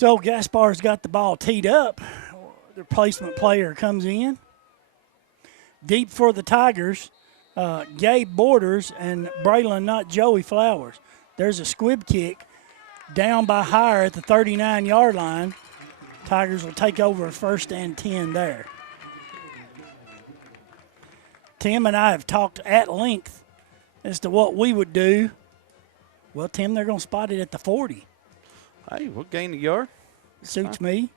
So Gaspar's got the ball teed up. The replacement player comes in. Deep for the Tigers, Gabe Borders and Braylon, not Joey Flowers. There's a squib kick down by Hire at the 39-yard line. Tigers will take over 1st and 10 there. Tim and I have talked at length as to what we would do. Well, Tim, they're going to spot it at the 40. Hey, we'll gain a yard. Suits me.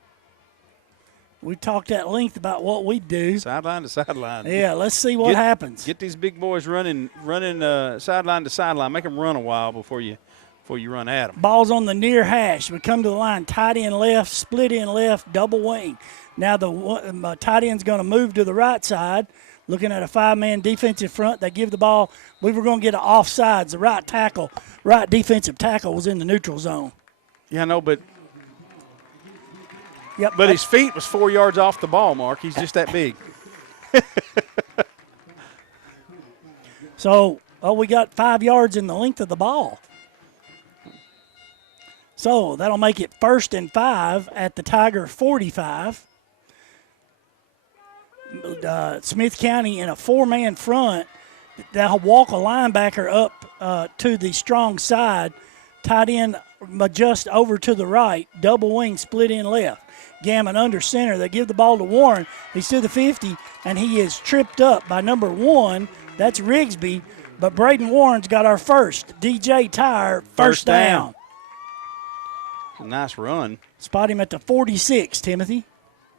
We talked at length about what we'd do. Sideline to sideline. Yeah, let's see what happens. Get these big boys running sideline to sideline. Make them run a while before you run at them. Ball's on the near hash. We come to the line, tight end left, split end left, double wing. Now the tight end's going to move to the right side, looking at a 5-man defensive front. They give the ball. We were going to get an offsides. The right defensive tackle was in the neutral zone. Yeah, I know, but yep. But his feet was 4 yards off the ball, Mark. He's just that big. So, we got 5 yards in the length of the ball. So that'll make it 1st and 5 at the Tiger 45. Smith County in a 4-man front. They'll walk a linebacker up to the strong side. Tight end adjust over to the right. Double wing, split in left. Gammon under center. They give the ball to Warren. He's to the 50, and he is tripped up by number 1. That's Rigsby. But Braden Warren's got our first. DJ Tire, first down. A nice run. Spot him at the 46, Timothy.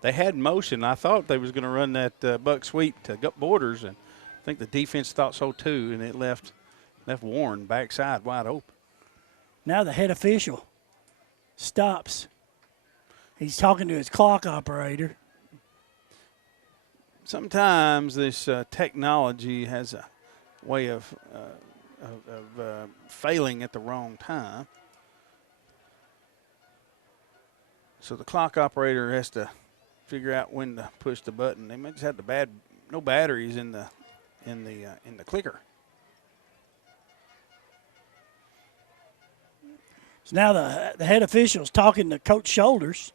They had motion. I thought they was going to run that buck sweep to Borders, and I think the defense thought so too, and it left Warren backside wide open. Now the head official stops. He's talking to his clock operator. Sometimes this technology has a way of failing at the wrong time. So the clock operator has to figure out when to push the button. They might just have no batteries in the clicker. So now the head official's talking to Coach Shoulders.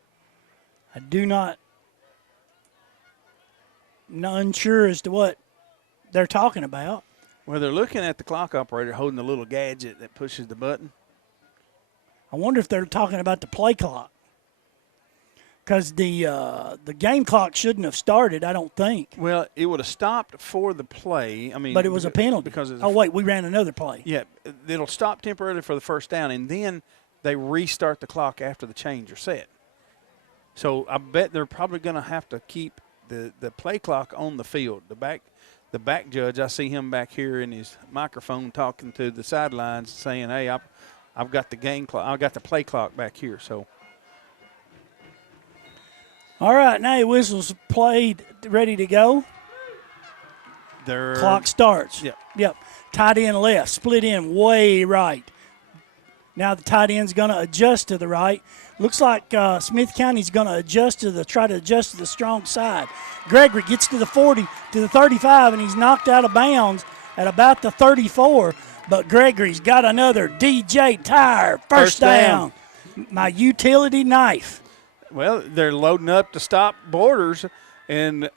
Unsure as to what they're talking about. Well, they're looking at the clock operator holding the little gadget that pushes the button. I wonder if they're talking about the play clock. Because the game clock shouldn't have started, I don't think. Well, it would have stopped for the play. But it was a penalty. Wait, we ran another play. Yeah, it'll stop temporarily for the first down, and then they restart the clock after the change are set. So I bet they're probably going to have to keep the play clock on the field. The back judge, I see him back here in his microphone talking to the sidelines, saying, "Hey, I've got the game clock. I've got the play clock back here." So. All right, now your whistle's played, ready to go. Clock starts. Yep. Tight end left, split in way right. Now the tight end's going to adjust to the right. Looks like Smith County's going to try to adjust to the strong side. Gregory gets to the 40, to the 35, and he's knocked out of bounds at about the 34. But Gregory's got another DJ Tire, first down. My utility knife. Well, they're loading up to stop Borders, and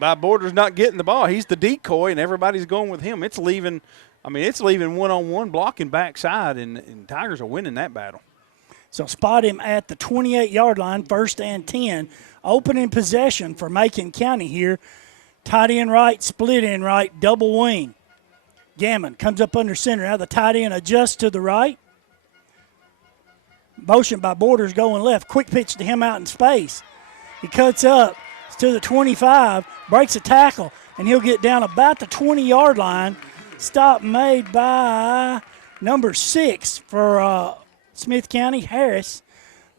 by Borders not getting the ball, he's the decoy, and everybody's going with him. It's leaving one-on-one blocking backside, and Tigers are winning that battle. So spot him at the 28-yard line, 1st and 10. Opening possession for Macon County here. Tight end right, split end right, double wing. Gammon comes up under center. Now the tight end adjusts to the right. Motion by Borders going left. Quick pitch to him out in space. He cuts up to the 25, breaks a tackle, and he'll get down about the 20-yard line. Stop made by number 6 for Smith County, Harris.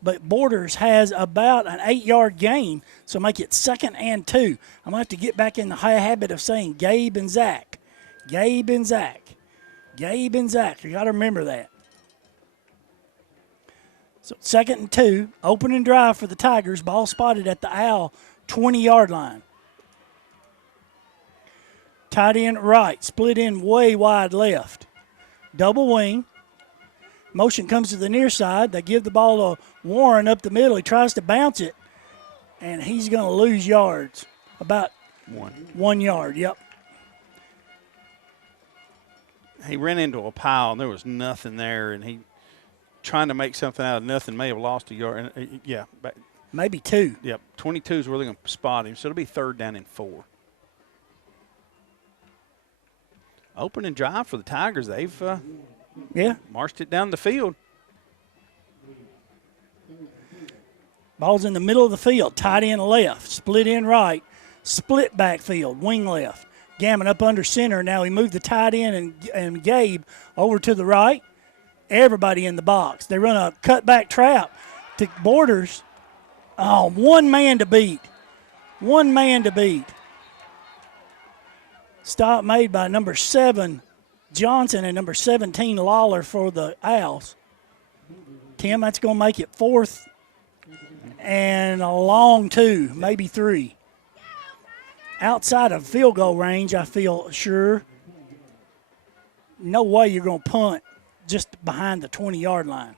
But Borders has about an 8-yard gain, so make it 2nd and 2. I'm going to have to get back in the habit of saying Gabe and Zach. Gabe and Zach. Gabe and Zach. You got to remember that. So 2nd and 2, opening drive for the Tigers. Ball spotted at the Owl 20-yard line. Tight end right, split in way wide left. Double wing. Motion comes to the near side. They give the ball to Warren up the middle. He tries to bounce it, and he's going to lose yards. About 1 yard, yep. He ran into a pile, and there was nothing there, and he trying to make something out of nothing, may have lost a yard. Yeah. Maybe 2. Yep, 22 is where they're going to spot him, so it'll be 3rd down and 4. Opening drive for the Tigers. They've marched it down the field. Ball's in the middle of the field, tight end left, split end right, split backfield, wing left. Gammon up under center. Now he moved the tight end and Gabe over to the right. Everybody in the box. They run a cutback trap to Borders. Oh, one man to beat. Stop made by number 7, Johnson, and number 17, Lawler for the Owls. Tim, that's going to make it 4th and a long 2, maybe 3. Outside of field goal range, I feel sure. No way you're going to punt just behind the 20-yard line.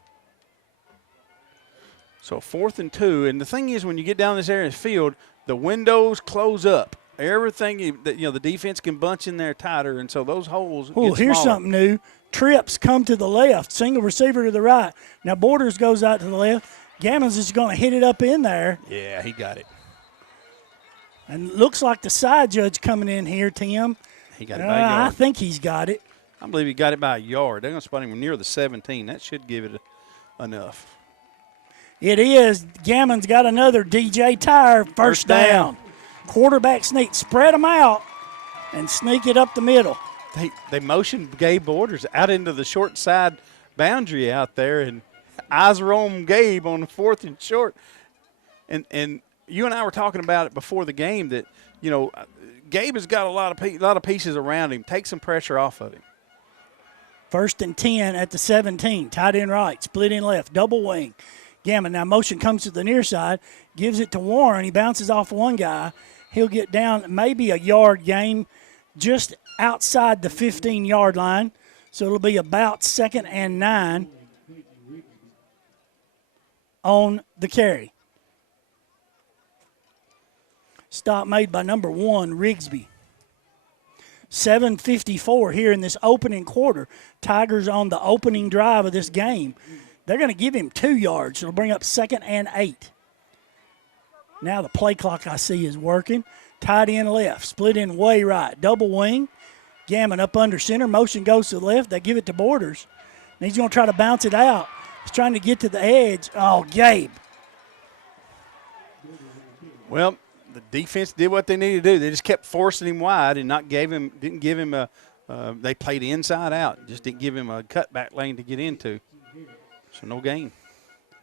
So 4th and 2, and the thing is, when you get down this area of the field, the windows close up. Everything the defense can bunch in there tighter, and so those holes get smaller. Here's something new. Trips come to the left, single receiver to the right. Now Borders goes out to the left. Gammons is going to hit it up in there. Yeah, he got it. And looks like the side judge coming in here, Tim. He got it by a yard. I think he's got it. I believe he got it by a yard. They're going to spot him near the 17. That should give it enough. It is. Gammon's got another DJ Tire first down. Quarterback sneak. Spread them out and sneak it up the middle. They motioned Gabe Borders out into the short side boundary out there, and eyes are on Gabe on the 4th and short. And you and I were talking about it before the game that, Gabe has got a lot of pieces around him. Take some pressure off of him. 1st and 10 at the 17. Tight end right, split in left, double wing. Gammon now motion comes to the near side, gives it to Warren. He bounces off one guy. He'll get down maybe a yard gain just outside the 15-yard line. So it'll be about 2nd and 9 on the carry. Stop made by number 1, Rigsby. 7:54 here in this opening quarter. Tigers on the opening drive of this game. They're going to give him 2 yards. It'll bring up 2nd and 8. Now the play clock I see is working. Tight end left, split in way right, double wing. Gammon up under center. Motion goes to the left. They give it to Borders. And he's going to try to bounce it out. He's trying to get to the edge. Oh, Gabe. Well, the defense did what they needed to do. They just kept forcing him wide and didn't give him a they played inside out. Just didn't give him a cutback lane to get into. So no gain.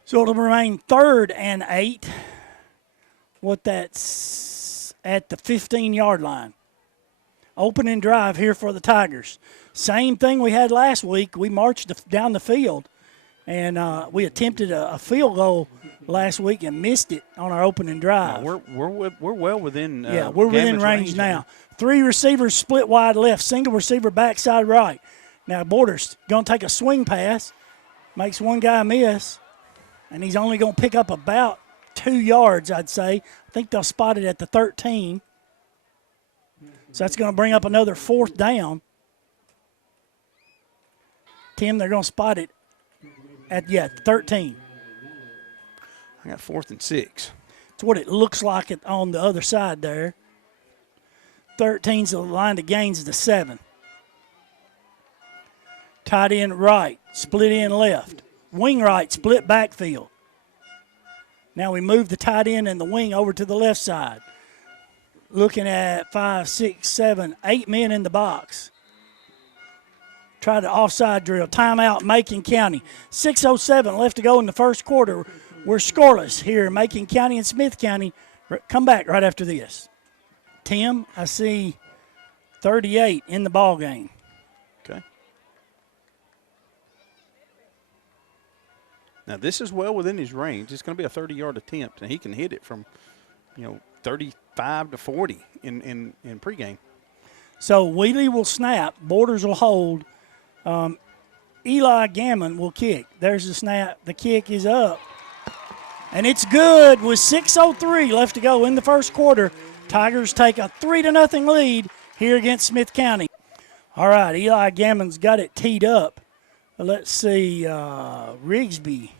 So it'll remain 3rd and 8. That's at the 15-yard line. Opening drive here for the Tigers. Same thing we had last week. We marched down the field, and we attempted a field goal last week and missed it on our opening drive. No, we're well within. We're within range now. 3 receivers split wide left, single receiver backside right. Now Borders going to take a swing pass, makes one guy miss, and he's only going to pick up about 2 yards, I'd say. I think they'll spot it at the 13. So that's going to bring up another 4th down. Tim, they're going to spot it at 13. I got 4th and 6. That's what it looks like on the other side there. 13's the line to gains the 7. Tight end right, split end left. Wing right, split backfield. Now we move the tight end and the wing over to the left side. Looking at 5, 6, 7, 8 men in the box. Try the offside drill. Timeout, Macon County. 6:07 left to go in the first quarter. We're scoreless here in Macon County and Smith County. Come back right after this. Tim, I see 38 in the ball game. Okay. Now this is well within his range. It's going to be a 30-yard attempt, and he can hit it from, 35 to 40 in pregame. So Wheatley will snap. Borders will hold. Eli Gammon will kick. There's the snap. The kick is up. And it's good with 6:03 left to go in the first quarter. Tigers take a 3-0 lead here against Smith County. All right, Eli Gammon's got it teed up. Let's see, Rigsby,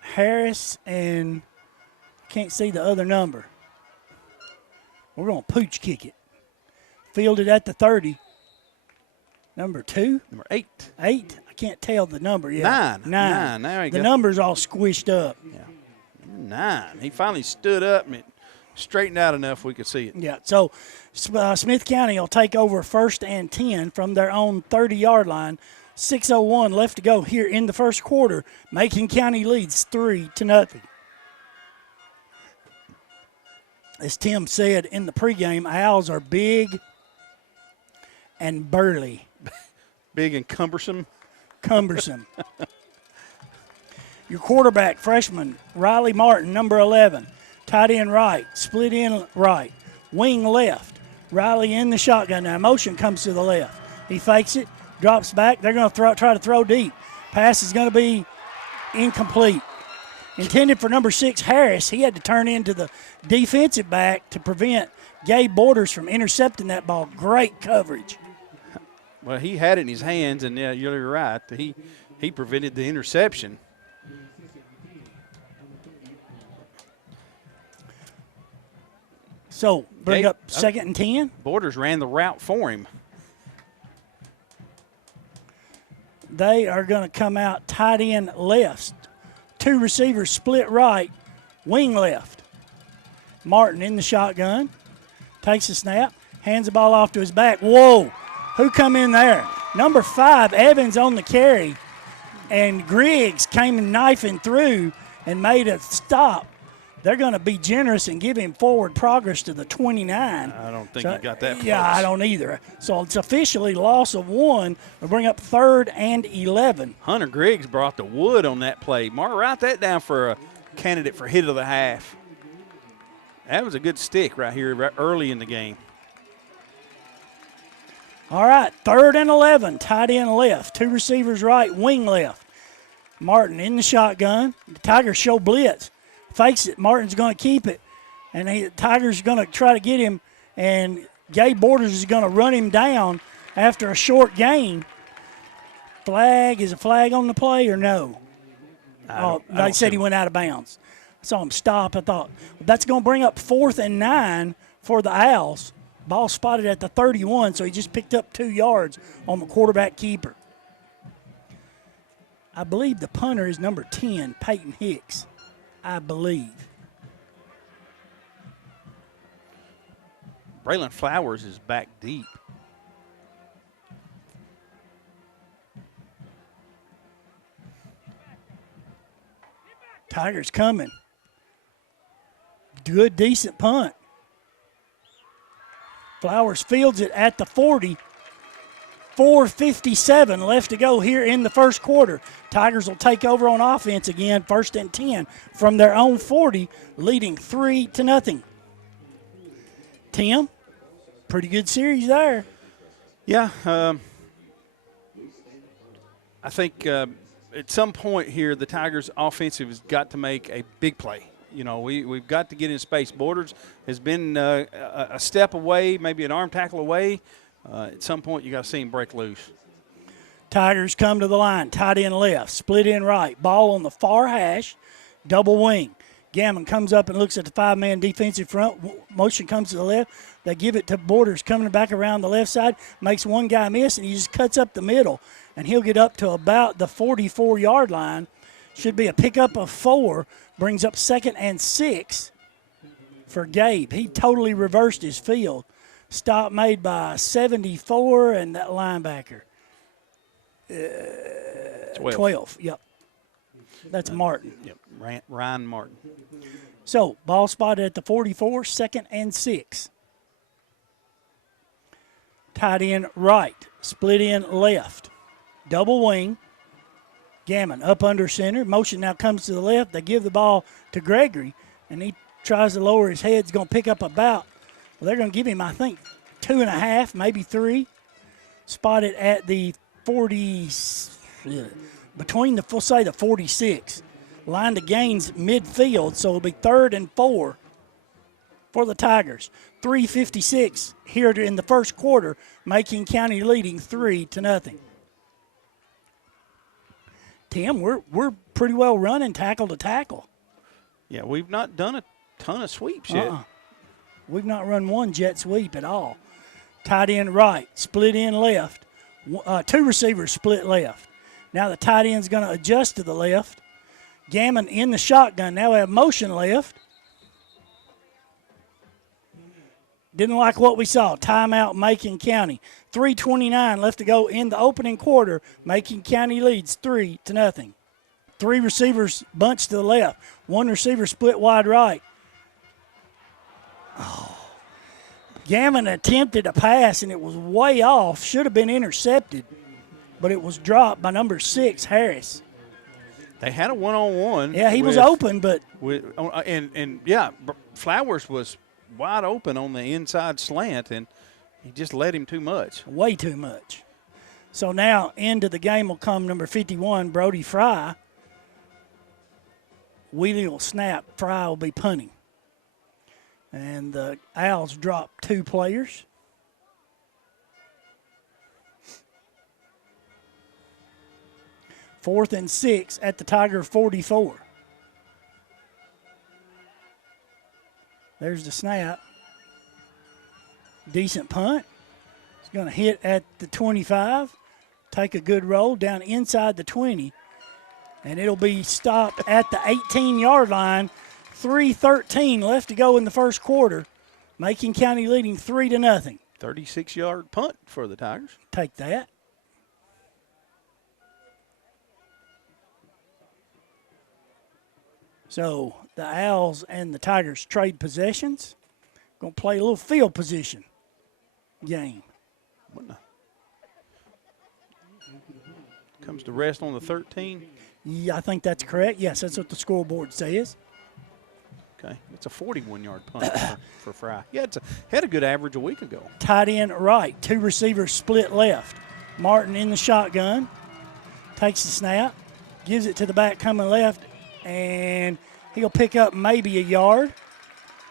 Harris, and can't see the other number. We're going to pooch kick it. Fielded at the 30. Number 2? Number 8. 8? I can't tell the number yet. 9. There you go. The number's all squished up. Yeah. 9. He finally stood up and it straightened out enough we could see it. Yeah, so Smith County will take over 1st and 10 from their own 30-yard line. 6:01 left to go here in the first quarter. Macon County leads 3-0. As Tim said in the pregame, Owls are big and burly. Big and cumbersome. Cumbersome. Your quarterback, freshman, Riley Martin, number 11. Tight end right, split end right, wing left. Riley in the shotgun. Now, motion comes to the left. He fakes it, drops back. They're going to try to throw deep. Pass is going to be incomplete. Intended for number 6, Harris. He had to turn into the defensive back to prevent Gabe Borders from intercepting that ball. Great coverage. Well, he had it in his hands, and yeah, you're right. He prevented the interception. So bring up 2nd and 10. Borders ran the route for him. They are going to come out tight end left. 2 receivers split right, wing left. Martin in the shotgun, takes the snap, hands the ball off to his back. Whoa, who come in there? Number 5, Evans on the carry, and Griggs came knifing through and made a stop. They're going to be generous and give him forward progress to the 29. I don't think he got that close. Yeah, I don't either. So it's officially loss of 1. We'll bring up 3rd and 11. Hunter Griggs brought the wood on that play. Mark, write that down for a candidate for hit of the half. That was a good stick right here right early in the game. All right, 3rd and 11, tight end left. 2 receivers right, wing left. Martin in the shotgun. The Tigers show blitz. Fakes it. Martin's going to keep it. And the Tigers are going to try to get him. And Gabe Borders is going to run him down after a short gain. Flag. Is a flag on the play or no? They said he went out of bounds. I saw him stop. I thought, that's going to bring up 4th and 9 for the Owls. Ball spotted at the 31, so he just picked up 2 yards on the quarterback keeper. I believe the punter is number 10, Peyton Hicks. I believe. Braylon Flowers is back deep. Tigers coming. Good, decent punt. Flowers fields it at the 40. 4:57 left to go here in the first quarter. Tigers will take over on offense again, 1st and 10 from their own 40, leading 3-0. Tim, pretty good series there. Yeah, I think at some point here the Tigers' offensive has got to make a big play. You know, we've got to get in space. Borders has been a step away, maybe an arm tackle away. At some point, you got to see him break loose. Tigers come to the line, tight end left, split end right, ball on the far hash, double wing. Gammon comes up and looks at the 5-man defensive front. Motion comes to the left. They give it to Borders coming back around the left side, makes one guy miss, and he just cuts up the middle. And he'll get up to about the 44-yard line. Should be a pickup of 4, brings up 2nd and 6 for Gabe. He totally reversed his field. Stop made by 74 and that linebacker. 12. Yep. That's Martin. Yep, Ryan Martin. So, ball spotted at the 44, 2nd and 6. Tight end right, split end left. Double wing. Gammon up under center. Motion now comes to the left. They give the ball to Gregory, and he tries to lower his head. He's going to pick up about. Well, they're going to give him, I think, 2.5, maybe 3. Spotted at the 40, between the, we'll say the 46. Line to gains midfield, so it'll be 3rd and 4 for the Tigers. 3:56 here in the first quarter, Macon County leading 3-0. Tim, we're pretty well running tackle to tackle. Yeah, we've not done a ton of sweeps yet. We've not run one jet sweep at all. Tight end right, split end left. 2 receivers split left. Now the tight end's going to adjust to the left. Gammon in the shotgun. Now we have motion left. Didn't like what we saw. Timeout, Macon County. 3:29 left to go in the opening quarter. Macon County leads 3-0. 3 receivers bunched to the left. 1 receiver split wide right. Gammon attempted a pass, and it was way off. Should have been intercepted, but it was dropped by number 6, Harris. They had a one-on-one. Yeah, he was open, but Flowers was wide open on the inside slant, and he just let him too much. Way too much. So now into the game will come number 51, Brody Fry. Wheelie will snap. Fry will be punting. And the Owls drop 2 players. Fourth and 6 at the Tiger 44. There's the snap. Decent punt. It's going to hit at the 25. Take a good roll down inside the 20. And it'll be stopped at the 18-yard line. 3:13 left to go in the first quarter. Macon County leading 3-0. 36-yard punt for the Tigers. Take that. So the Owls and the Tigers trade possessions. Going to play a little field position game. Comes to rest on the 13. Yeah, I think that's correct. Yes, that's what the scoreboard says. Okay, it's a 41-yard punt for Fry. Yeah, had a good average a week ago. Tight end right, 2 receivers split left. Martin in the shotgun, takes the snap, gives it to the back coming left, and he'll pick up maybe a yard.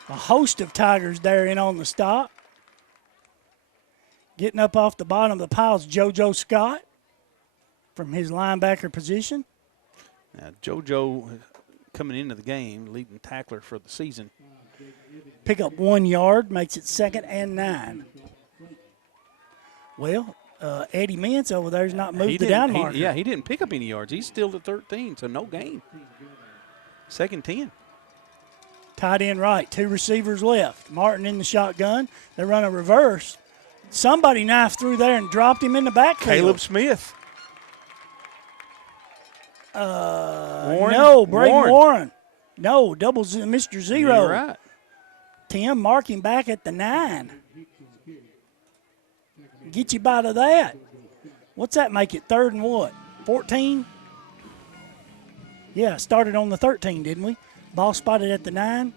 A host of Tigers there in on the stop. Getting up off the bottom of the pile is JoJo Scott from his linebacker position. Now, JoJo coming into the game, leading tackler for the season. Pick up 1 yard, makes it 2nd and 9. Well, Eddie Mintz over there's not moved the down marker. He didn't pick up any yards. He's still at 13, so no gain. 2nd 10. Tight end right, 2 receivers left. Martin in the shotgun. They run a reverse. Somebody knifed through there and dropped him in the backfield. Caleb Smith. No, Braden Warren. No, Mr. Zero. You're right. Tim, mark him back at the 9. Get you by to that. What's that make it? 3rd and what? 14? Yeah, started on the 13, didn't we? Ball spotted at the 9.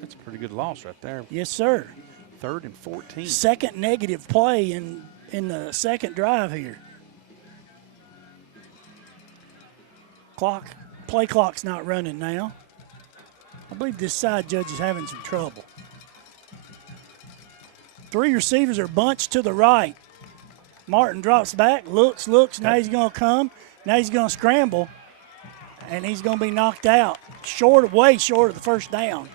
That's a pretty good loss right there. Yes, sir. 3rd and 14. Second negative play in the second drive here. Play clock's not running now. I believe this side judge is having some trouble. 3 receivers are bunched to the right. Martin drops back, looks. Now he's going to come. Now he's going to scramble, and he's going to be knocked out. Way short of the first down.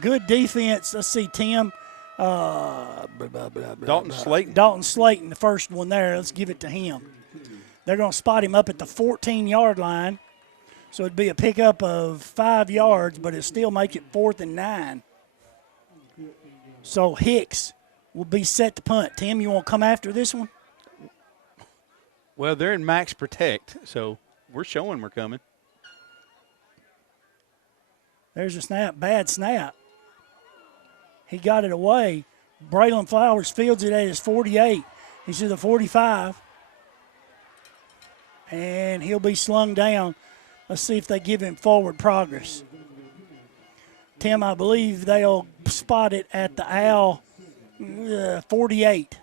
Good defense. Let's see, Tim. Dalton Slayton. Dalton Slayton, the first one there. Let's give it to him. They're going to spot him up at the 14-yard line. So it'd be a pickup of 5 yards, but it'll still make it 4th and 9. So Hicks will be set to punt. Tim, you want to come after this one? Well, they're in max protect, so we're showing we're coming. There's a snap. Bad snap. He got it away. Braylon Flowers fields it at his 48. He's to the 45. And he'll be slung down. Let's see if they give him forward progress. Tim, I believe they'll spot it at the Owl 48.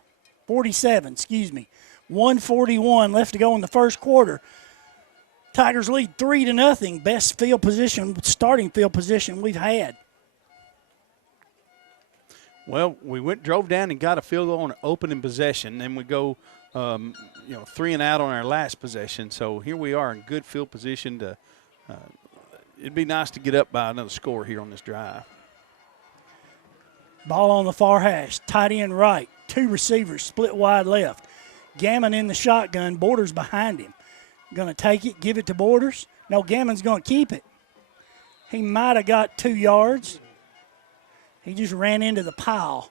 47, excuse me. 141 left to go in the first quarter. Tigers lead 3-0. Best field position, starting field position we've had. Well, we drove down and got a field goal on opening possession. Then we go, 3 and out on our last possession. So here we are in good field position to. It'd be nice to get up by another score here on this drive. Ball on the far hash, tight end right, 2 receivers, split wide left. Gammon in the shotgun, Borders behind him. Going to take it, give it to Borders. No, Gammon's going to keep it. He might have got 2 yards. He just ran into the pile.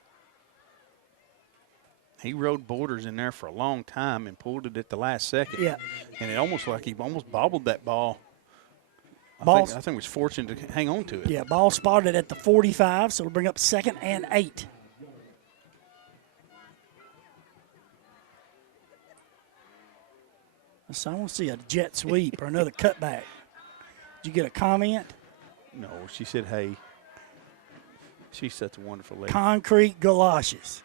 He rode Borders in there for a long time and pulled it at the last second. Yeah. And it almost like he almost bobbled that ball. I think he was fortunate to hang on to it. Yeah, ball spotted at the 45, so it'll bring up 2nd and 8. So I want to see a jet sweep or another cutback. Did you get a comment? No, she said, hey. She's such a wonderful lady. Concrete galoshes.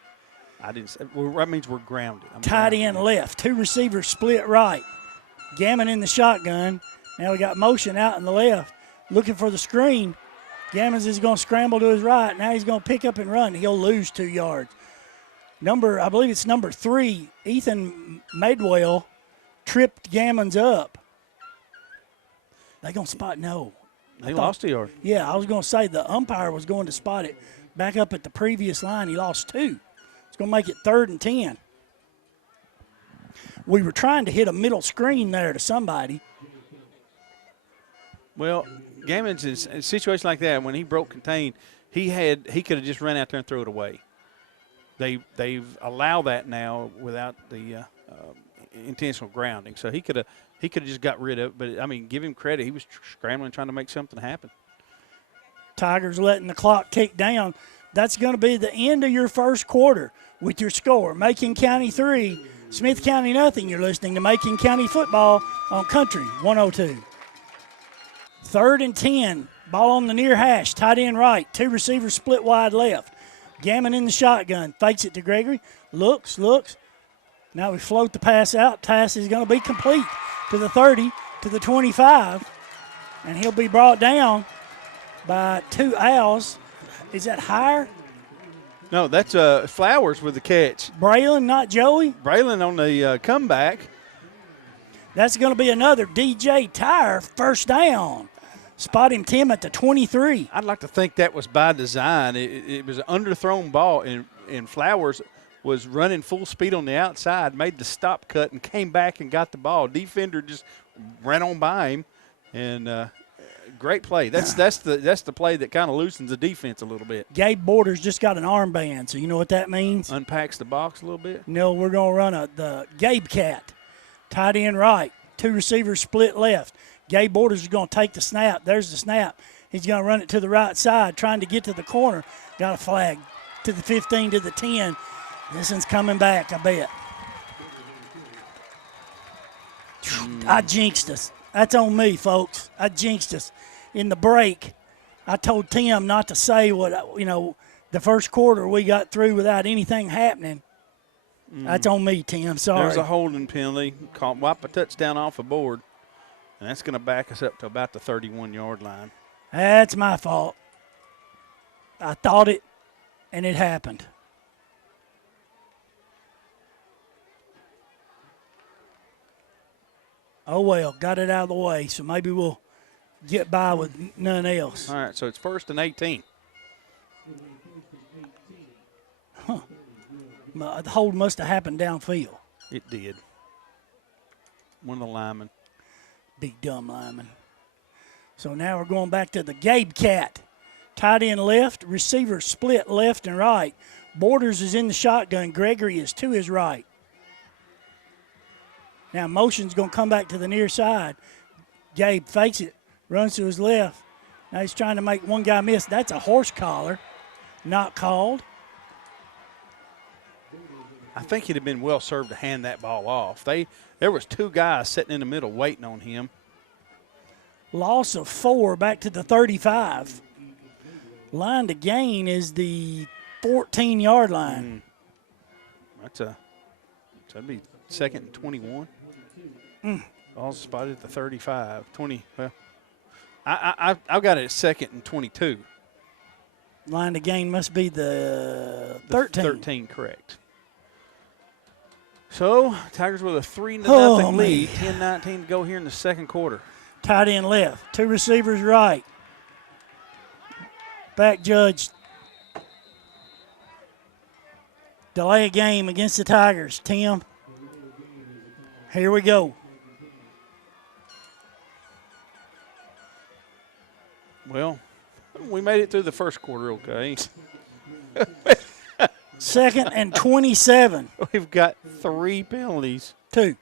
I didn't say, well, that means we're grounded. Tight end left, 2 receivers split right. Gammon in the shotgun. Now we got motion out in the left, looking for the screen. Gammons is going to scramble to his right. Now he's going to pick up and run. He'll lose 2 yards. I believe it's number 3, Ethan Madewell, tripped Gammons up. They going to spot no. He lost a yard. Yeah, I was going to say the umpire was going to spot it back up at the previous line. He lost 2. It's going to make it 3rd and 10. We were trying to hit a middle screen there to somebody. Well, Gammons in a situation like that, when he broke contain, he could have just ran out there and throw it away. They've allowed that now without the intentional grounding. So he could have just got rid of it. But, I mean, give him credit. He was scrambling, trying to make something happen. Tigers letting the clock tick down. That's going to be the end of your first quarter with your score. Macon County 3, Smith County nothing. You're listening to Macon County football on Country 102. 3rd and 10. Ball on the near hash. Tight end right. 2 receivers split wide left. Gammon in the shotgun. Fakes it to Gregory. Looks. Now we float the pass out. Pass is going to be complete to the 30, to the 25. And he'll be brought down by 2 Owls. Is that higher? No, that's Flowers with the catch. Braylon, not Joey? Braylon on the comeback. That's going to be another DJ Tire first down. Spot him, Tim, at the 23. I'd like to think that was by design. It was an underthrown ball, and Flowers was running full speed on the outside, made the stop cut, and came back and got the ball. Defender just ran on by him, and great play. That's the play that kind of loosens the defense a little bit. Gabe Borders just got an armband, so you know what that means? Unpacks the box a little bit. No, we're going to run the Gabe Cat. Tight end right, 2 receivers split left. Gabe Borders is going to take the snap. There's the snap. He's going to run it to the right side, trying to get to the corner. Got a flag to the 15, to the 10. This one's coming back, I bet. I jinxed us. That's on me, folks. I jinxed us. In the break, I told Tim not to say what, the first quarter we got through without anything happening. That's on me, Tim. Sorry. There's a holding penalty. Wipe a touchdown off the board, and that's going to back us up to about the 31-yard line. That's my fault. I thought it, and it happened. Oh, well, got it out of the way, so maybe we'll get by with none else. All right, so it's 1st and 18. Huh. The hold must have happened downfield. It did. One of the linemen. Big dumb lineman. So now we're going back to the Gabe Cat. Tight end left, receiver split left and right. Borders is in the shotgun. Gregory is to his right. Now motion's going to come back to the near side. Gabe fakes it, runs to his left. Now he's trying to make one guy miss. That's a horse collar. Not called. I think he'd have been well served to hand that ball off. There was 2 guys sitting in the middle waiting on him. Loss of 4 back to the 35. Line to gain is the 14-yard line. That's a that'd be 2nd and 21. All spotted at the 35. 20. Well, I've got it at 2nd and 22. Line to gain must be the 13. 13, correct. So Tigers with a 3-0 lead. 10-19 to go here in the second quarter. Tight end left. 2 receivers right. Back judge. Delay a game against the Tigers. Tim. Here we go. Well, we made it through the first quarter okay. 2nd and 27. We've got 3 penalties. 2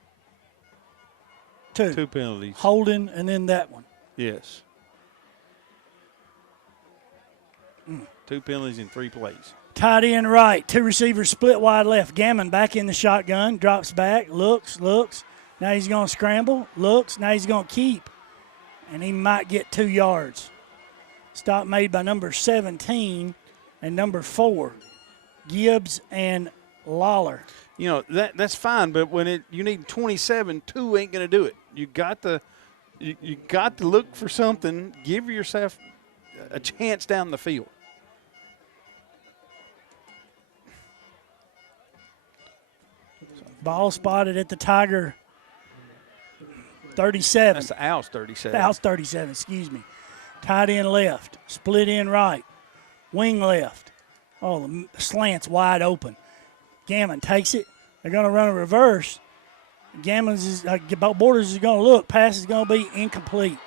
penalties. Holding and then that one. Yes. 2 penalties in 3 plays. Tight end right. 2 receivers split wide left. Gammon back in the shotgun. Drops back. Looks. Now he's going to scramble. Looks. Now he's going to keep. And he might get 2 yards. Stop made by number 17 and number 4. Gibbs and Lawler. You know, that's fine, but when you need 27, 2 ain't going to do it. You got to look for something. Give yourself a chance down the field. Ball spotted at the Tiger 37. That's the Owls 37. The Owls 37, excuse me. Tight end left. Split end right. Wing left. Oh, the slant's wide open. Gammon takes it. They're going to run a reverse. Borders is going to look. Pass is going to be incomplete.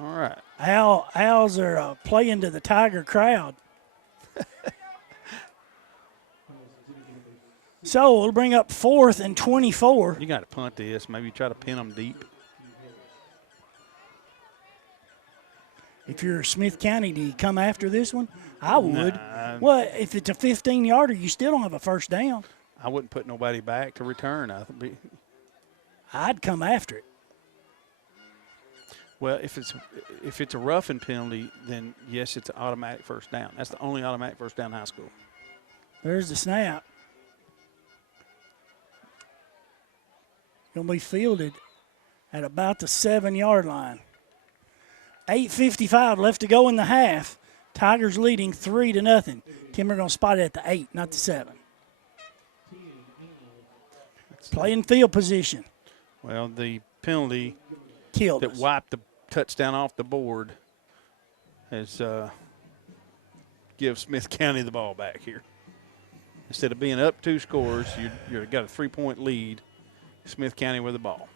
All right. Owls are playing to the Tiger crowd. So we'll bring up 4th and 24. You got to punt this. Maybe try to pin them deep. If you're Smith County, do you come after this one? I would. Nah. Well, if it's a 15-yarder, you still don't have a first down. I wouldn't put nobody back to return. I'd come after it. Well, if it's a roughing penalty, then yes, it's an automatic first down. That's the only automatic first down in high school. There's the snap. Going to be fielded at about the 7-yard line. 8:55 left to go in the half. Tigers leading 3-0. Timber going to spot it at the 8, not the 7. Playing field position. Well, the penalty Killed that us. wiped the touchdown off the board has give Smith County the ball back here. Instead of being up 2 scores, you've got a 3-point lead. Smith County with the ball.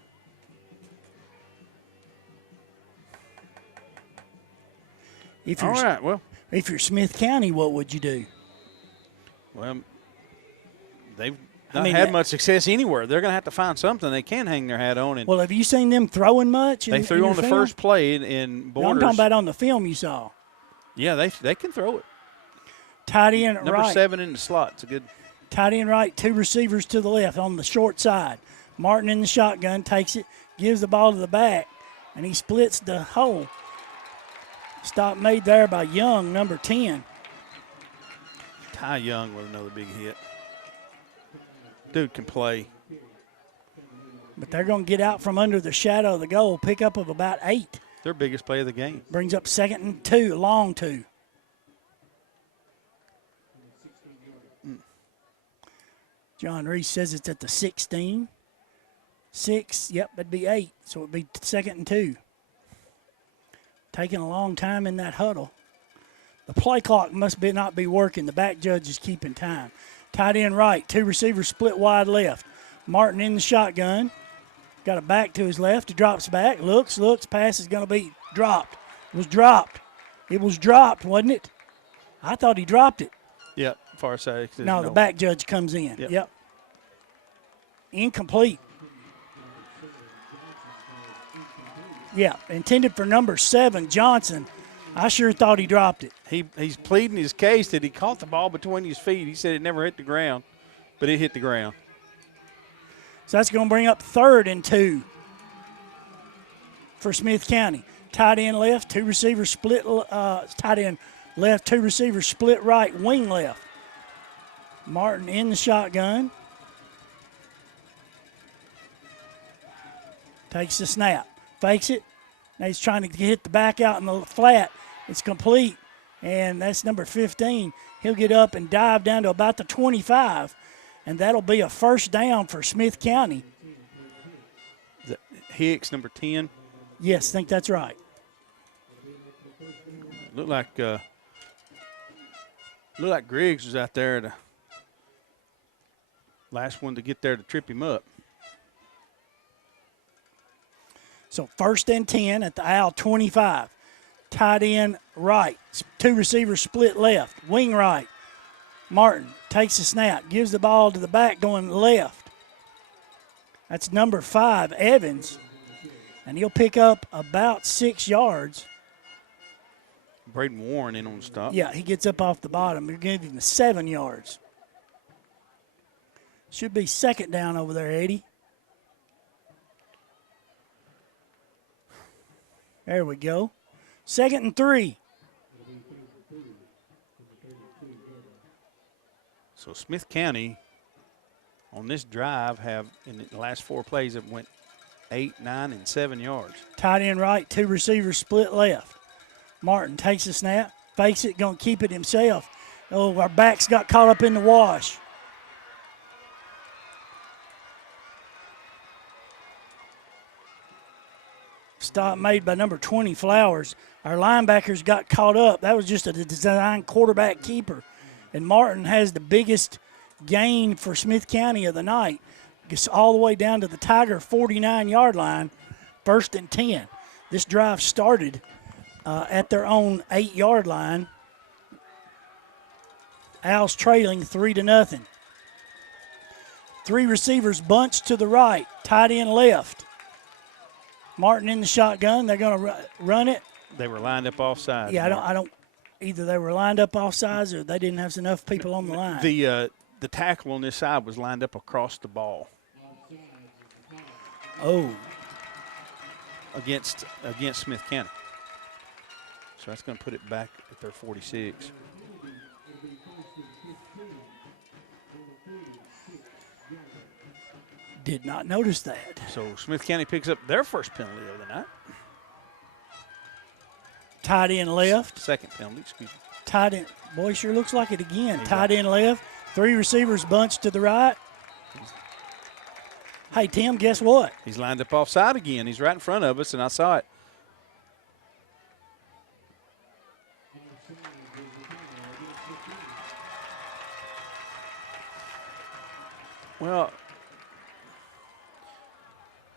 All right, well. If you're Smith County, what would you do? Well, they've not had much success anywhere. They're going to have to find something they can hang their hat on. And well, have you seen them throwing much? They threw on the first play in Borders. No, I'm talking about on the film you saw. Yeah, they can throw it. Tight end right. Number 7 in the slot. It's a good. Tight end right, 2 receivers to the left on the short side. Martin in the shotgun takes it, gives the ball to the back, and he splits the hole. Stop made there by Young, number 10. Ty Young with another big hit. Dude can play. But they're going to get out from under the shadow of the goal, pickup of about 8. Their biggest play of the game. Brings up 2nd and 2, long 2. John Reese says it's at the 16. 6, yep, that'd be 8. So it'd be 2nd and 2. Taking a long time in that huddle. The play clock must not be working. The back judge is keeping time. Tight end right, 2 receivers split wide left. Martin in the shotgun. Got a back to his left. He drops back, looks. Pass is going to be dropped. It was dropped, wasn't it? I thought he dropped it. Yep, far side. No, the back judge comes in. Yep. Incomplete. Yeah, intended for number 7, Johnson. I sure thought he dropped it. He's pleading his case that he caught the ball between his feet. He said it never hit the ground, but it hit the ground. So that's going to bring up 3rd and 2 for Smith County. Tight end left, 2 receivers split. Tight end left, 2 receivers split right, wing left. Martin in the shotgun. Takes the snap, fakes it. Now he's trying to hit the back out in the flat. It's complete, and that's number 15. He'll get up and dive down to about the 25, and that'll be a first down for Smith County. Is that Hicks, number 10? Yes, I think that's right. Looked like Griggs was out there, the last one to get there to trip him up. So 1st and 10 at the Owl 25. Tight end right. 2 receivers split left. Wing right. Martin takes the snap. Gives the ball to the back going left. That's number 5, Evans. And he'll pick up about 6 yards. Braden Warren in on the stop. Yeah, he gets up off the bottom. They're giving him 7 yards. Should be 2nd down over there, Eddie. There we go. 2nd and 3. So Smith County on this drive have, in the last 4 plays, have went 8, 9, and 7 yards. Tight end right, 2 receivers split left. Martin takes the snap, fakes it, going to keep it himself. Oh, our backs got caught up in the wash. Stop made by number 20, Flowers. Our linebackers got caught up. That was just a design quarterback keeper. And Martin has the biggest gain for Smith County of the night. Gets all the way down to the Tiger 49-yard line, 1st and 10. This drive started at their own 8-yard line. Owls trailing 3-0. 3 receivers bunched to the right, tight end left. Martin in the shotgun. They're going to run it. They were lined up offside. Yeah, I don't. Either they were lined up off sides or they didn't have enough people on the line. The tackle on this side was lined up across the ball. Oh. Against Smith County. So that's going to put it back at their 46. Did not notice that. So Smith County picks up their first penalty of the night. Tight end left. 2nd penalty, excuse me. Tight end. Boy, sure looks like it again. Tight end left. 3 receivers bunched to the right. Hey, Tim, guess what? He's lined up offside again. He's right in front of us, and I saw it. Well,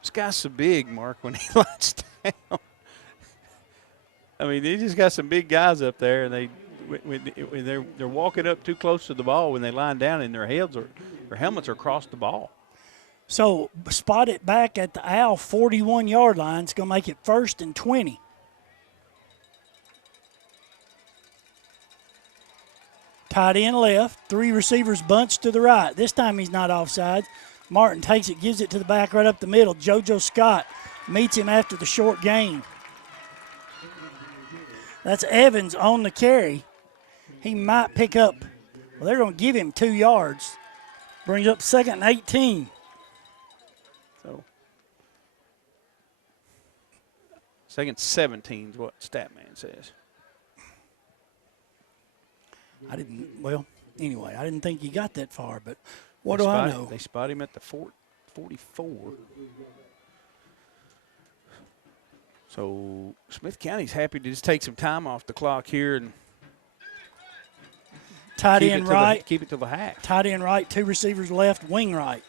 this guy's so big, Mark, when he lies down. I mean, they just got some big guys up there, and when they're walking up too close to the ball when they line down, and their helmets are across the ball. So spot it back at the Owl 41-yard line. It's going to make it 1st and 20. Tight end left, 3 receivers bunched to the right. This time he's not offside. Martin takes it, gives it to the back right up the middle. JoJo Scott meets him after the short gain. That's Evans on the carry. He might pick up. Well, they're going to give him 2 yards. Brings up 2nd and 18. So 2nd 17 is what Statman says. I didn't think he got that far, but what do I know? They spot him at the 44. So Smith County's happy to just take some time off the clock here and tight end right. Keep it to the half. Tight end right, 2 receivers left, wing right.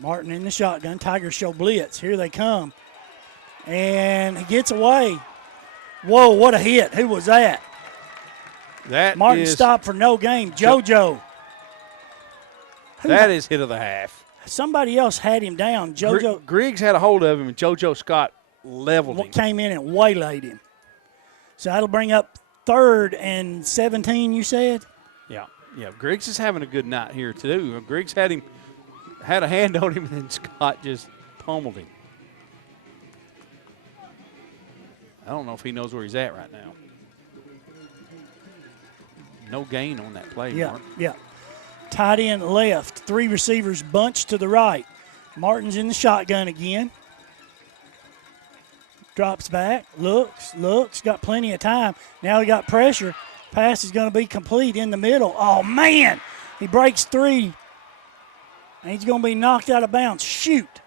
Martin in the shotgun. Tigers show blitz. Here they come. And he gets away. Whoa, what a hit. Who was that? Martin stopped for no gain. JoJo. That is hit of the half. Somebody else had him down. JoJo. Griggs had a hold of him, and JoJo Scott leveled him. Came in and waylaid him. So that'll bring up 3rd and 17, you said? Yeah. Griggs is having a good night here, too. Griggs had him had a hand on him, and then Scott just pummeled him. I don't know if he knows where he's at right now. No gain on that play, Mark. Yeah. Tight end left. 3 receivers bunched to the right. Martin's in the shotgun again. Drops back, looks, got plenty of time. Now he got pressure. Pass is going to be complete in the middle. Oh, man. He breaks 3. And he's going to be knocked out of bounds. Shoot.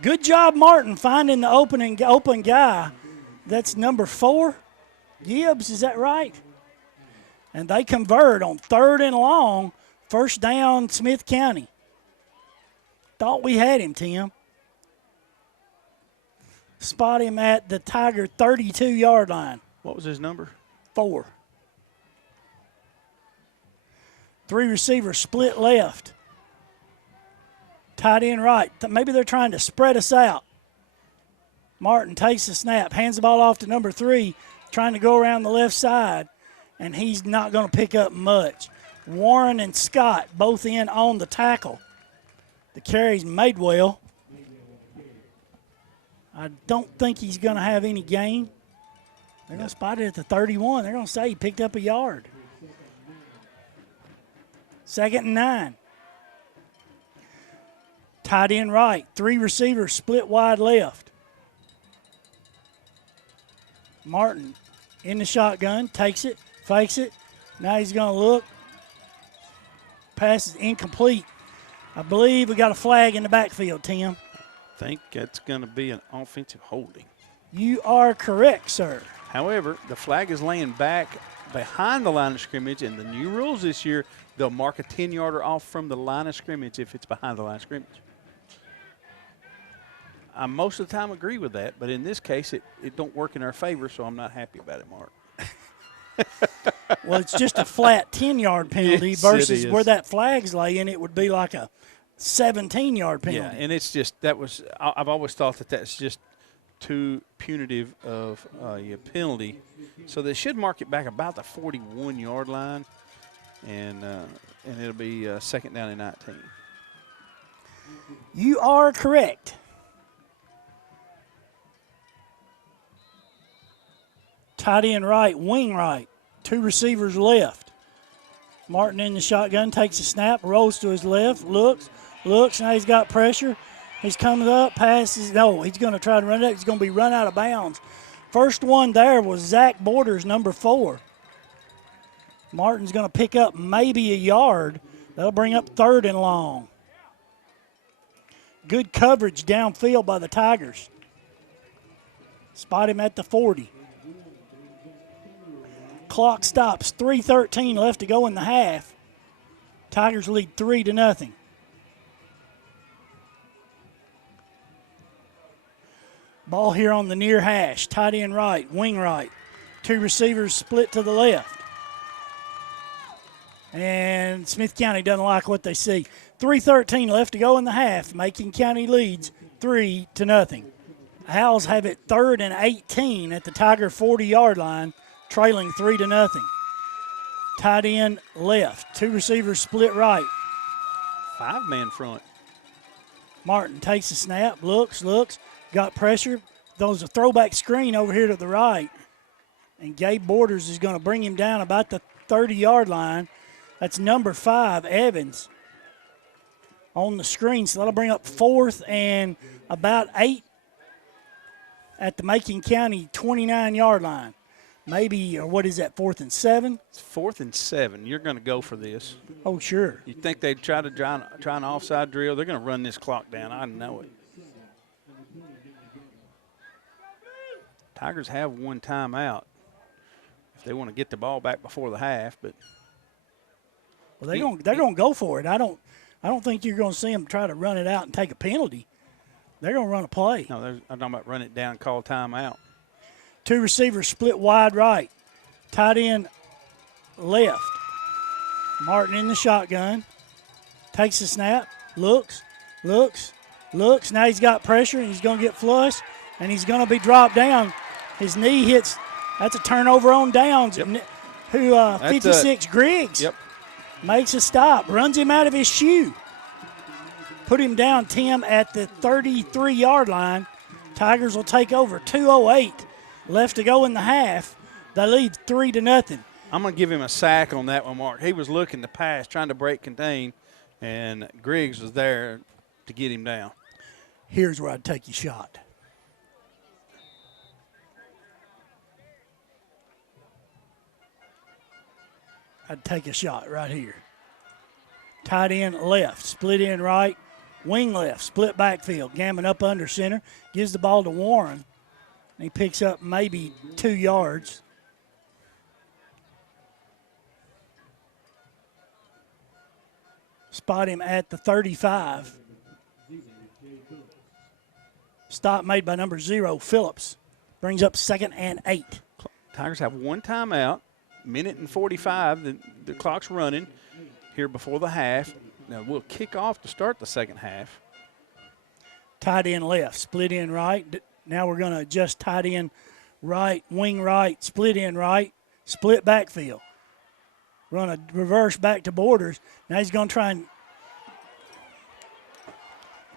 Good job, Martin, finding the open guy. That's number 4. Gibbs, is that right? And they convert on 3rd and long. First down, Smith County. Thought we had him, Tim. Spot him at the Tiger 32-yard line. What was his number? 4. 3 receivers split left. Tight end right. Maybe they're trying to spread us out. Martin takes the snap, hands the ball off to number 3, trying to go around the left side, and he's not going to pick up much. Warren and Scott both in on the tackle. The carry's made well. I don't think he's going to have any gain. They're going to spot it at the 31. They're going to say he picked up a yard. 2nd and 9. Tight end right. 3 receivers split wide left. Martin in the shotgun, takes it, fakes it. Now he's going to look. Pass is incomplete. I believe we got a flag in the backfield, Tim. I think that's going to be an offensive holding. You are correct, sir. However, the flag is laying back behind the line of scrimmage, and the new rules this year, they'll mark a 10-yarder off from the line of scrimmage if it's behind the line of scrimmage. I most of the time agree with that, but in this case, it don't work in our favor, so I'm not happy about it, Mark. Well, it's just a flat 10-yard penalty versus where that flag's laying, it would be like a 17-yard penalty. Yeah, and it's just I've always thought that's just too punitive of a penalty. So they should mark it back about the 41-yard line, and it'll be 2nd down and 19. You are correct. Tight end right, wing right. 2 receivers left. Martin in the shotgun, takes a snap, rolls to his left, looks. Now he's got pressure. He's coming up, passes. No, he's going to try to run it. He's going to be run out of bounds. First one there was Zach Borders, number 4. Martin's going to pick up maybe a yard. That'll bring up 3rd and long. Good coverage downfield by the Tigers. Spot him at the 40. Clock stops. 3:13 left to go in the half. Tigers lead 3-0. Ball here on the near hash. Tight end right, wing right. 2 receivers split to the left. And Smith County doesn't like what they see. 3:13 left to go in the half. Macon County leads 3-0. Owls have it 3rd and 18 at the Tiger 40-yard line, trailing 3-0. Tight end left. 2 receivers split right. 5-man front. Martin takes a snap, looks, got pressure. Throws a throwback screen over here to the right. And Gabe Borders is going to bring him down about the 30-yard line. That's number 5, Evans, on the screen. So that'll bring up 4th and about 8 at the Macon County 29-yard line. Maybe, or what is that, 4th and 7? It's 4th and 7. You're going to go for this. Oh, sure. You think they'd try an offside drill? They're going to run this clock down. I know it. Tigers have 1 timeout if they want to get the ball back before the half, but well, they're going to go for it. I don't think you're going to see them try to run it out and take a penalty. They're going to run a play. No, I'm talking about run it down and call timeout. 2 receivers split wide right. Tight end left. Martin in the shotgun. Takes the snap. Looks. Now he's got pressure, and he's going to get flushed, and he's going to be dropped down. His knee hits. That's a turnover on downs. Yep. 56 Griggs makes a stop. Runs him out of his shoe. Put him down, Tim, at the 33-yard line. Tigers will take over. 2:08 left to go in the half. They lead 3-0. I'm going to give him a sack on that one, Mark. He was looking to pass, trying to break contain, and Griggs was there to get him down. Here's where I'd take your shot. I'd take a shot right here. Tight end left, split end right, wing left, split backfield. Gammon up under center, gives the ball to Warren. And he picks up maybe 2 yards. Spot him at the 35. Stop made by number 0, Phillips. Brings up 2nd and 8. Tigers have one timeout, minute and 45. The clock's running here before the half. Now we'll kick off to start the second half. Tight end left, split end right. Now we're going to adjust tight end right, wing right, split end right, split backfield. Run a reverse back to Borders. Now he's going to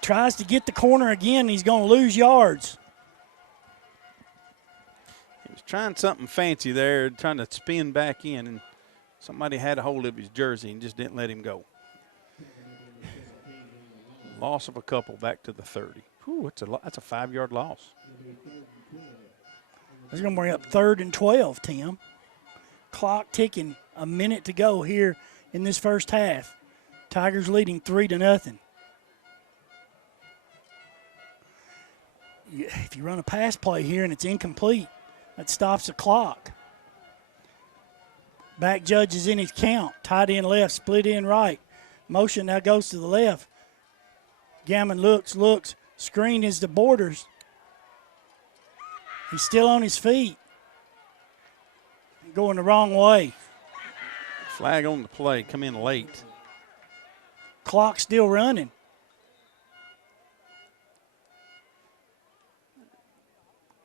tries to get the corner again. He's going to lose yards. He was trying something fancy there, trying to spin back in, and somebody had a hold of his jersey and just didn't let him go. Loss of a couple back to the 30. Whew, that's a 5-yard loss. It's going to bring up 3rd and 12, Tim. Clock ticking, a minute to go here in this first half. Tigers leading 3-0. If you run a pass play here and it's incomplete, that stops the clock. Back judge is in his count. Tight end left, split end right. Motion now goes to the left. Gammon looks. Screen is the Borders. He's still on his feet. Going the wrong way. Flag on the play, come in late. Clock still running.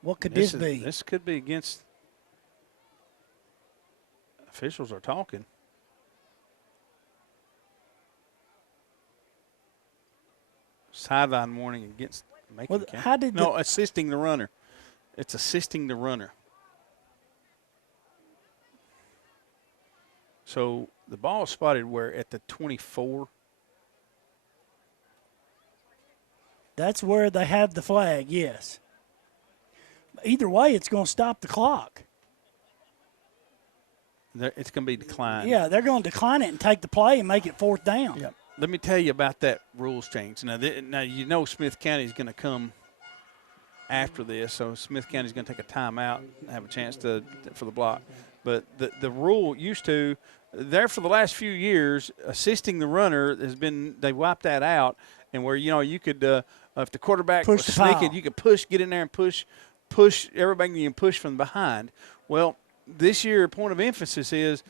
What could this be? This could be against. Officials are talking. Sideline warning against Macon County. How did assisting the runner. It's assisting the runner. So the ball is spotted where at the 24. That's where they have the flag, yes. Either way, it's going to stop the clock. It's going to be declined. Yeah, they're going to decline it and take the play and make it 4th down. Yeah. Let me tell you about that rules change. Now you know Smith County is going to come after this, so Smith County is going to take a timeout and have a chance for the block. But the rule used to, there for the last few years, assisting the runner they wiped that out, and where you could if the quarterback was sneaking, you could get in there and push everybody you can push from behind. Well, this year point of emphasis is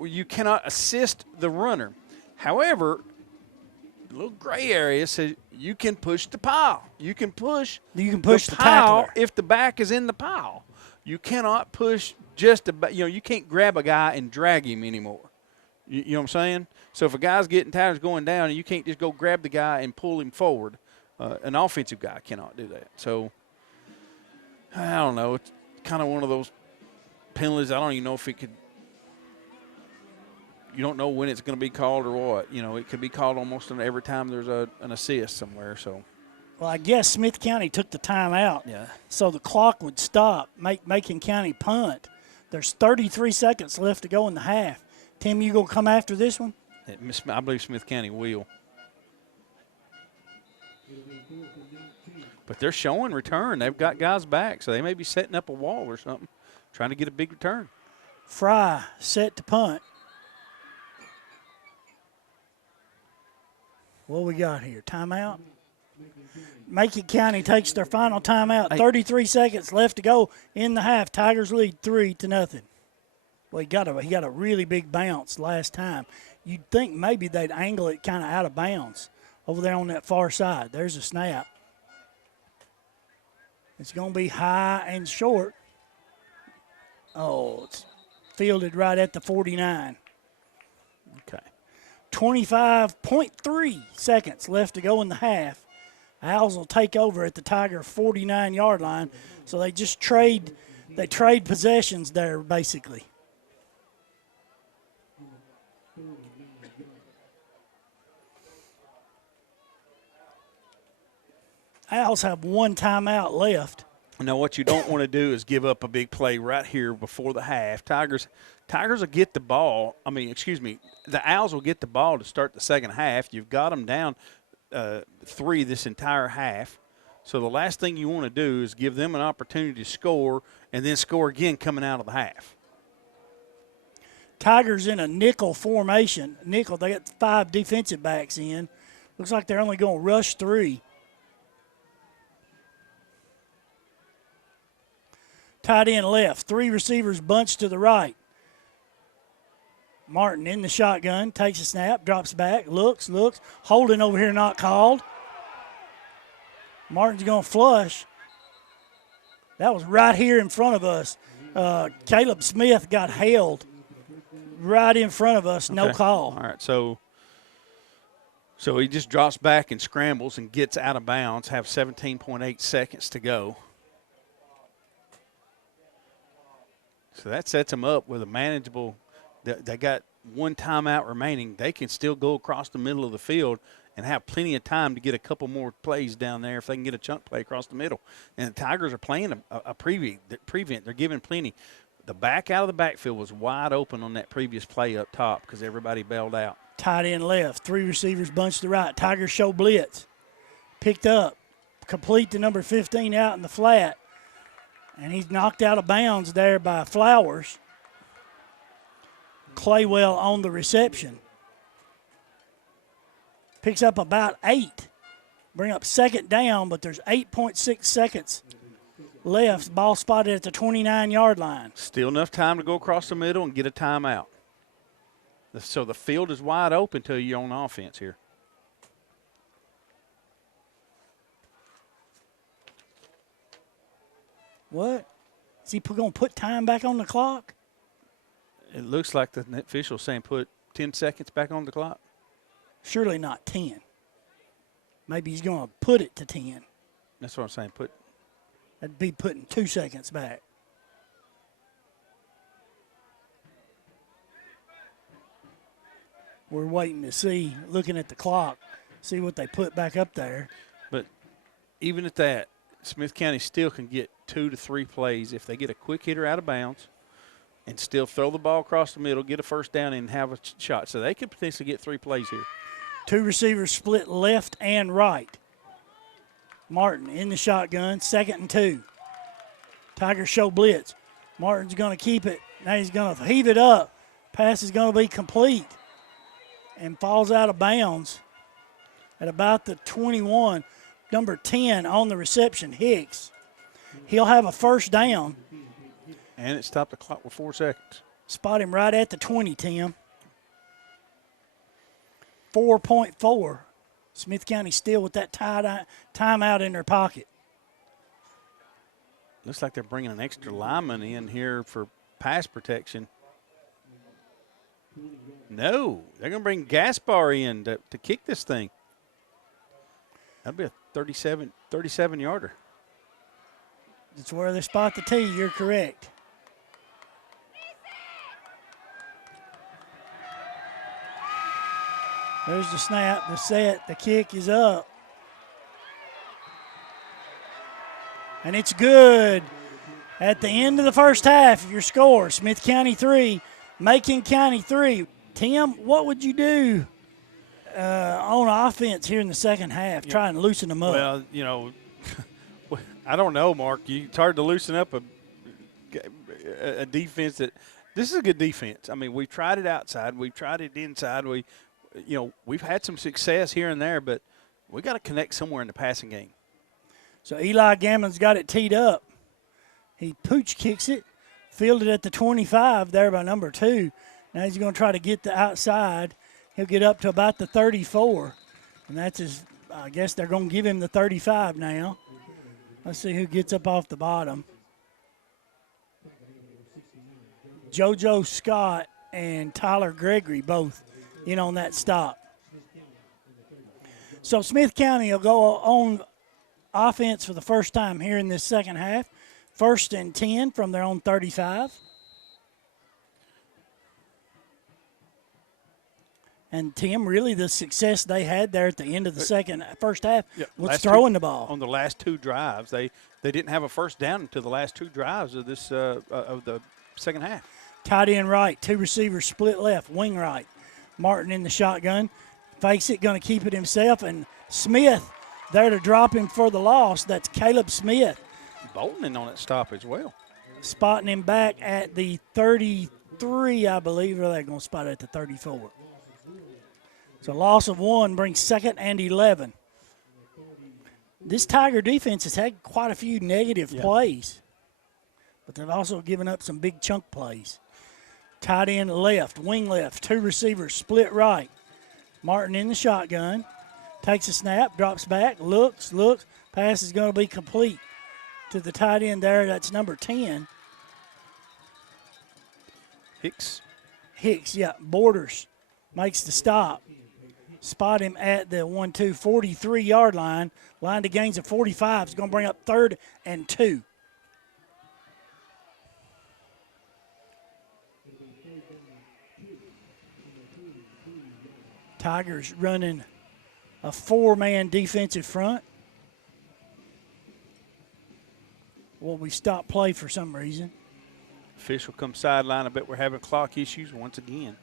you cannot assist the runner. However, the little gray area says you can push the pile. You can push the pile tackler if the back is in the pile. You cannot push just you can't grab a guy and drag him anymore. You know what I'm saying? So if a guy's getting tired of going down, and you can't just go grab the guy and pull him forward. An offensive guy cannot do that. So I don't know. It's kind of one of those penalties. I don't even know if it could. You don't know when it's going to be called or what. It could be called almost every time there's an assist somewhere. So, well, I guess Smith County took the timeout. Yeah. So the clock would stop. Macon County punt. There's 33 seconds left to go in the half. Tim, you gonna come after this one? I believe Smith County will. But they're showing return. They've got guys back, so they may be setting up a wall or something, trying to get a big return. Fry set to punt. What we got here? Timeout? Macon County takes their final timeout. 33 seconds left to go in the half. Tigers lead 3-0. Well, he got a really big bounce last time. You'd think maybe they'd angle it kind of out of bounds over there on that far side. There's a snap. It's going to be high and short. Oh, it's fielded right at the 49. Okay. 25.3 seconds left to go in the half. Owls will take over at the Tiger 49-yard line. So they just trade possessions there, basically. Owls have one timeout left. Now, what you don't want to do is give up a big play right here before the half. Tigers will get the ball. The Owls will get the ball to start the second half. You've got them down 3 this entire half. So the last thing you want to do is give them an opportunity to score and then score again coming out of the half. Tigers in a nickel formation. Nickel, they got 5 defensive backs in. Looks like they're only going to rush 3. Tight end left. 3 receivers bunched to the right. Martin in the shotgun, takes a snap, drops back, looks. Holding over here not called. Martin's going to flush. That was right here in front of us. Caleb Smith got held right in front of us, no call. All right, so he just drops back and scrambles and gets out of bounds, have 17.8 seconds to go. So that sets them up with a manageable – they got 1 timeout remaining. They can still go across the middle of the field and have plenty of time to get a couple more plays down there if they can get a chunk play across the middle. And the Tigers are playing a prevent. They're giving plenty. The back out of the backfield was wide open on that previous play up top because everybody bailed out. Tight end left, 3 receivers bunched to the right. Tigers show blitz. Picked up, complete to number 15 out in the flat. And he's knocked out of bounds there by Flowers. Claywell on the reception. Picks up about 8. Bring up second down, but there's 8.6 seconds left. Ball spotted at the 29-yard line. Still enough time to go across the middle and get a timeout. So the field is wide open till you're on offense here. What? Is he going to put time back on the clock? It looks like the official's saying put 10 seconds back on the clock. Surely not 10. Maybe he's going to put it to 10. That's what I'm saying. That'd be putting 2 seconds back. We're waiting to see, looking at the clock, see what they put back up there. But even at that, Smith County still can get 2 to 3 plays if they get a quick hitter out of bounds and still throw the ball across the middle, get a first down, and have a shot. So they could potentially get 3 plays here. 2 receivers split left and right. Martin in the shotgun, 2nd and 2. Tigers show blitz. Martin's going to keep it. Now he's going to heave it up. Pass is going to be complete and falls out of bounds at about the 21. Number 10 on the reception, Hicks. He'll have a first down. And it stopped the clock with 4 seconds. Spot him right at the 20, Tim. 4.4. Smith County still with that timeout in their pocket. Looks like they're bringing an extra lineman in here for pass protection. No, they're going to bring Gaspar in to kick this thing. That'll be a 37-yarder. That's where they spot the tee. You're correct. There's the snap, the set, the kick is up. And it's good. At the end of the first half, your score, Smith County 3, Macon County 3. Tim, what would you do on offense here in the second half, try and loosen them up? Well, I don't know, Mark. It's hard to loosen up a defense that – this is a good defense. I mean, we've tried it outside. We've tried it inside. We've had some success here and there, but we got to connect somewhere in the passing game. So Eli Gammon's got it teed up. He pooch kicks it, fielded at the 25 there by number 2. Now he's going to try to get the outside. He'll get up to about the 34. And that's his – I guess they're going to give him the 35 now. Let's see who gets up off the bottom. JoJo Scott and Tyler Gregory both in on that stop. So Smith County will go on offense for the first time here in this second half. 1st and 10 from their own 35. And, Tim, really the success they had there at the end of the first half was throwing the ball. On the last 2 drives, they didn't have a first down until the last 2 drives of this of the second half. Tight end right, 2 receivers split left, wing right. Martin in the shotgun, fakes it, going to keep it himself, and Smith there to drop him for the loss. That's Caleb Smith. Bolton in on that stop as well. Spotting him back at the 33, I believe, or they're going to spot it at the 34. So loss of 1 brings 2nd and 11. This Tiger defense has had quite a few negative plays, but they've also given up some big chunk plays. Tight end left, wing left, 2 receivers, split right. Martin in the shotgun, takes a snap, drops back, looks, pass is going to be complete to the tight end there. That's number 10. Hicks, Borders makes the stop. Spot him at the 43-yard line. Line to gains of 45 is going to bring up 3rd and 2. Tigers running a 4-man defensive front. Well, we stopped play for some reason. Official comes sideline. I bet we're having clock issues once again.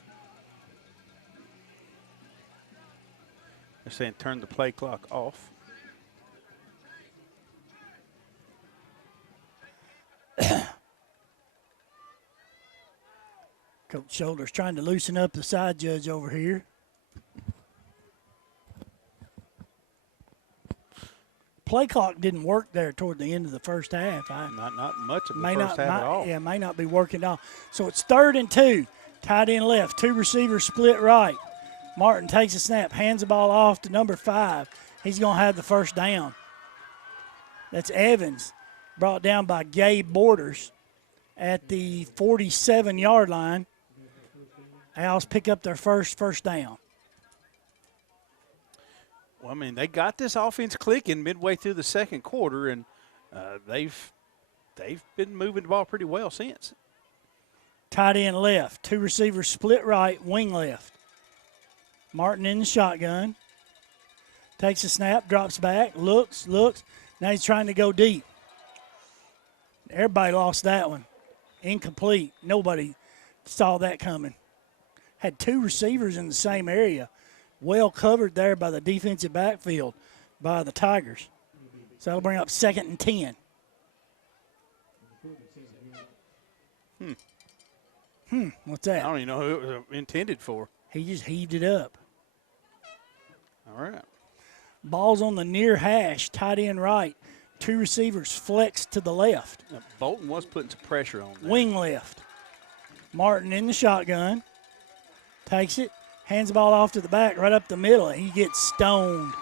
They're saying turn the play clock off. Coach Shoulders trying to loosen up the side judge over here. Play clock didn't work there toward the end of the first half. Not much of the first half at all. Yeah, may not be working at all. So it's 3rd and 2. Tight end left, 2 receivers split right. Martin takes a snap, hands the ball off to number 5. He's going to have the first down. That's Evans, brought down by Gabe Borders at the 47-yard line. Owls pick up their first down. Well, I mean, they got this offense clicking midway through the second quarter, and they've been moving the ball pretty well since. Tight end left, 2 receivers split right, wing left. Martin in the shotgun. Takes a snap, drops back, looks. Now he's trying to go deep. Everybody lost that one. Incomplete. Nobody saw that coming. Had 2 receivers in the same area. Well covered there by the defensive backfield by the Tigers. So that'll bring up 2nd and 10. What's that? I don't even know who it was intended for. He just heaved it up. All right. Ball's on the near hash, tight end right. 2 receivers flex to the left. Now, Bolton was putting some pressure on that. Wing left. Martin in the shotgun. Takes it. Hands the ball off to the back, right up the middle. He gets stoned.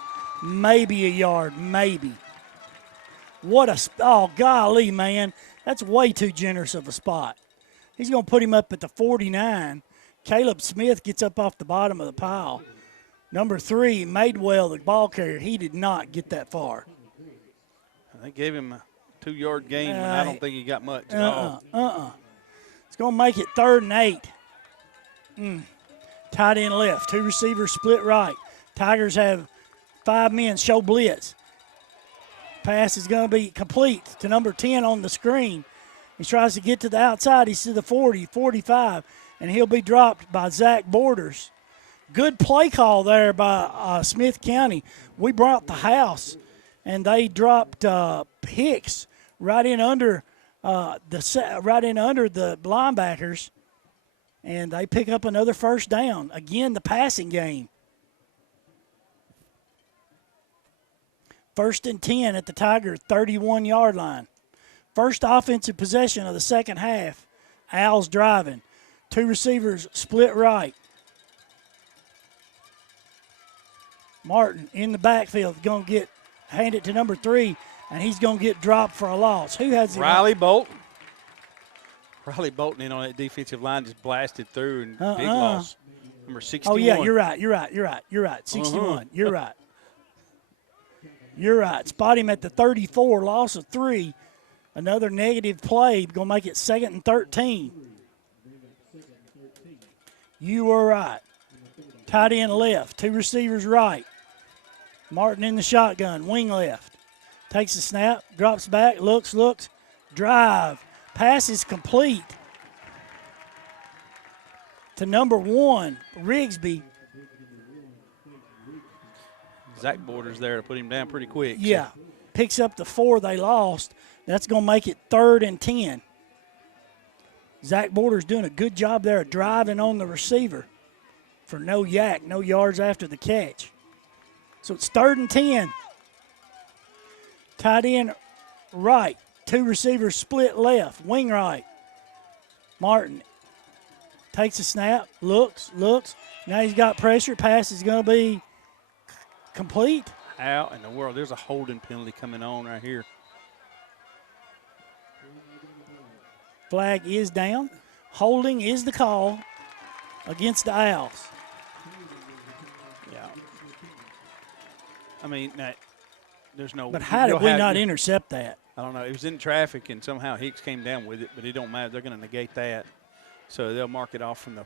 Maybe a yard, maybe. Oh, golly, man. That's way too generous of a spot. He's going to put him up at the 49. Caleb Smith gets up off the bottom of the pile. Number 3, Madewell, the ball carrier, he did not get that far. They gave him a 2-yard gain, and I don't think he got much at all. It's going to make it 3rd and 8. Tight end left, 2 receivers split right. Tigers have 5 men, show blitz. Pass is going to be complete to number 10 on the screen. He tries to get to the outside. He's to the 40, 45, and he'll be dropped by Zach Borders. Good play call there by Smith County. We brought the house, and they dropped Hicks right in under the linebackers, and they pick up another first down. Again, the passing game. 1st and 10 at the Tiger 31-yard line. First offensive possession of the second half. Owls driving. 2 receivers split right. Martin in the backfield going to hand it to number 3, and he's going to get dropped for a loss. Who has Riley Bolton. Riley Bolton in on that defensive line just blasted through and big loss. Number 61. Oh, yeah, you're right. 61. You're right. You're right. Spot him at the 34, loss of 3. Another negative play, going to make it 2nd and 13. You were right. Tight end left, 2 receivers right. Martin in the shotgun, wing left. Takes the snap, drops back, looks, drive. Pass is complete to number 1, Rigsby. Zach Borders there to put him down pretty quick. Yeah, picks up the 4 they lost. That's going to make it 3rd and 10. Zach Borders doing a good job there of driving on the receiver for no yards after the catch. So it's 3rd and 10. Tight end right. 2 receivers split left. Wing right. Martin takes a snap, looks. Now he's got pressure. Pass is going to be complete. How in the world? There's a holding penalty coming on right here. Flag is down. Holding is the call against the Owls. Yeah. I mean, there's no. But how did we not intercept that? I don't know. It was in traffic, and somehow Hicks came down with it, but it don't matter. They're going to negate that, so they'll mark it off from the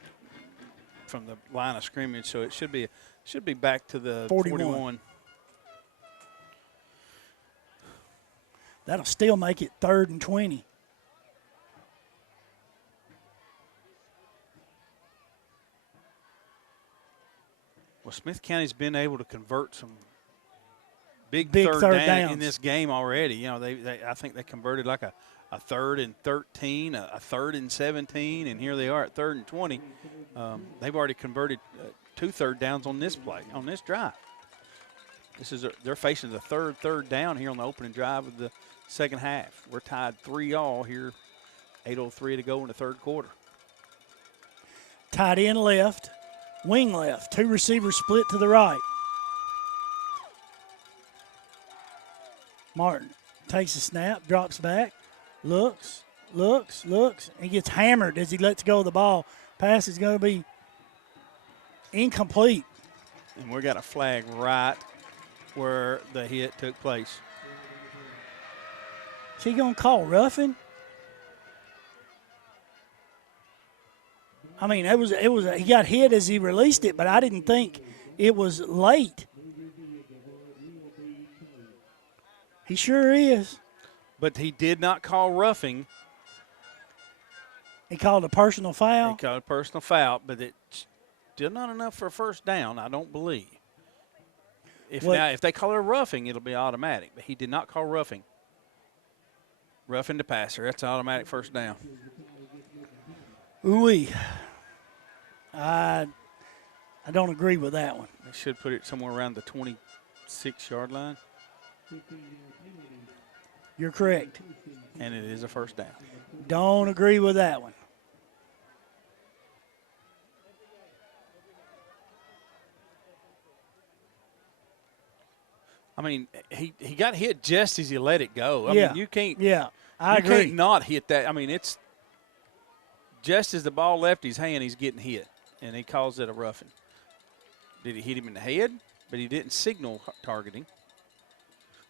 line of scrimmage. So it should be back to the 41. That'll still make it 3rd and 20. Well, Smith County's been able to convert some big third down in this game already. You know, I think they converted like a 3rd and 13, a 3rd and 17, and here they are at 3rd and 20. They've already converted 2 third downs on this play, on this drive. They're facing the third down here on the opening drive of the second half. We're tied 3-all here, 8:03 to go in the third quarter. Tight end left, wing left, 2 receivers split to the right. Martin takes a snap, drops back, looks, and gets hammered as he lets go of the ball. Pass is going to be incomplete. And we got a flag right where the hit took place. Is he going to call roughing? I mean, he got hit as he released it, but I didn't think it was late. He sure is. But he did not call roughing. He called a personal foul? He called a personal foul, but it's still not enough for a first down, I don't believe. If they call it a roughing, it'll be automatic. But he did not call roughing. Roughing the passer. That's an automatic first down. Ooh-wee. I don't agree with that one. They should put it somewhere around the 26-yard line. You're correct. And it is a first down. Don't agree with that one. I mean, he got hit just as he let it go. I mean, you can't. Yeah, I agree. You can't not hit that. I mean, it's just as the ball left his hand, he's getting hit, and he calls it a roughing. Did he hit him in the head? But he didn't signal targeting.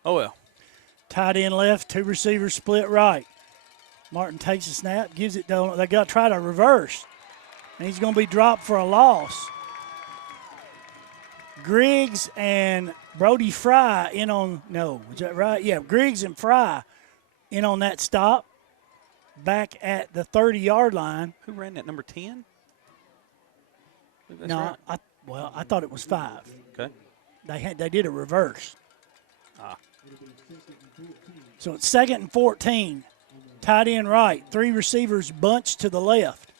Oh, well. Tight end left, 2 receivers split right. Martin takes a snap, gives it down. They got to try to reverse, and he's going to be dropped for a loss. Griggs and Brody Fry in on, no, is that right? Yeah, Griggs and Fry in on that stop back at the 30-yard line. Who ran that, number 10? No, right. I thought it was 5. Okay. They did a reverse. So it's 2nd and 14. Tight end right, 3 receivers bunched to the left.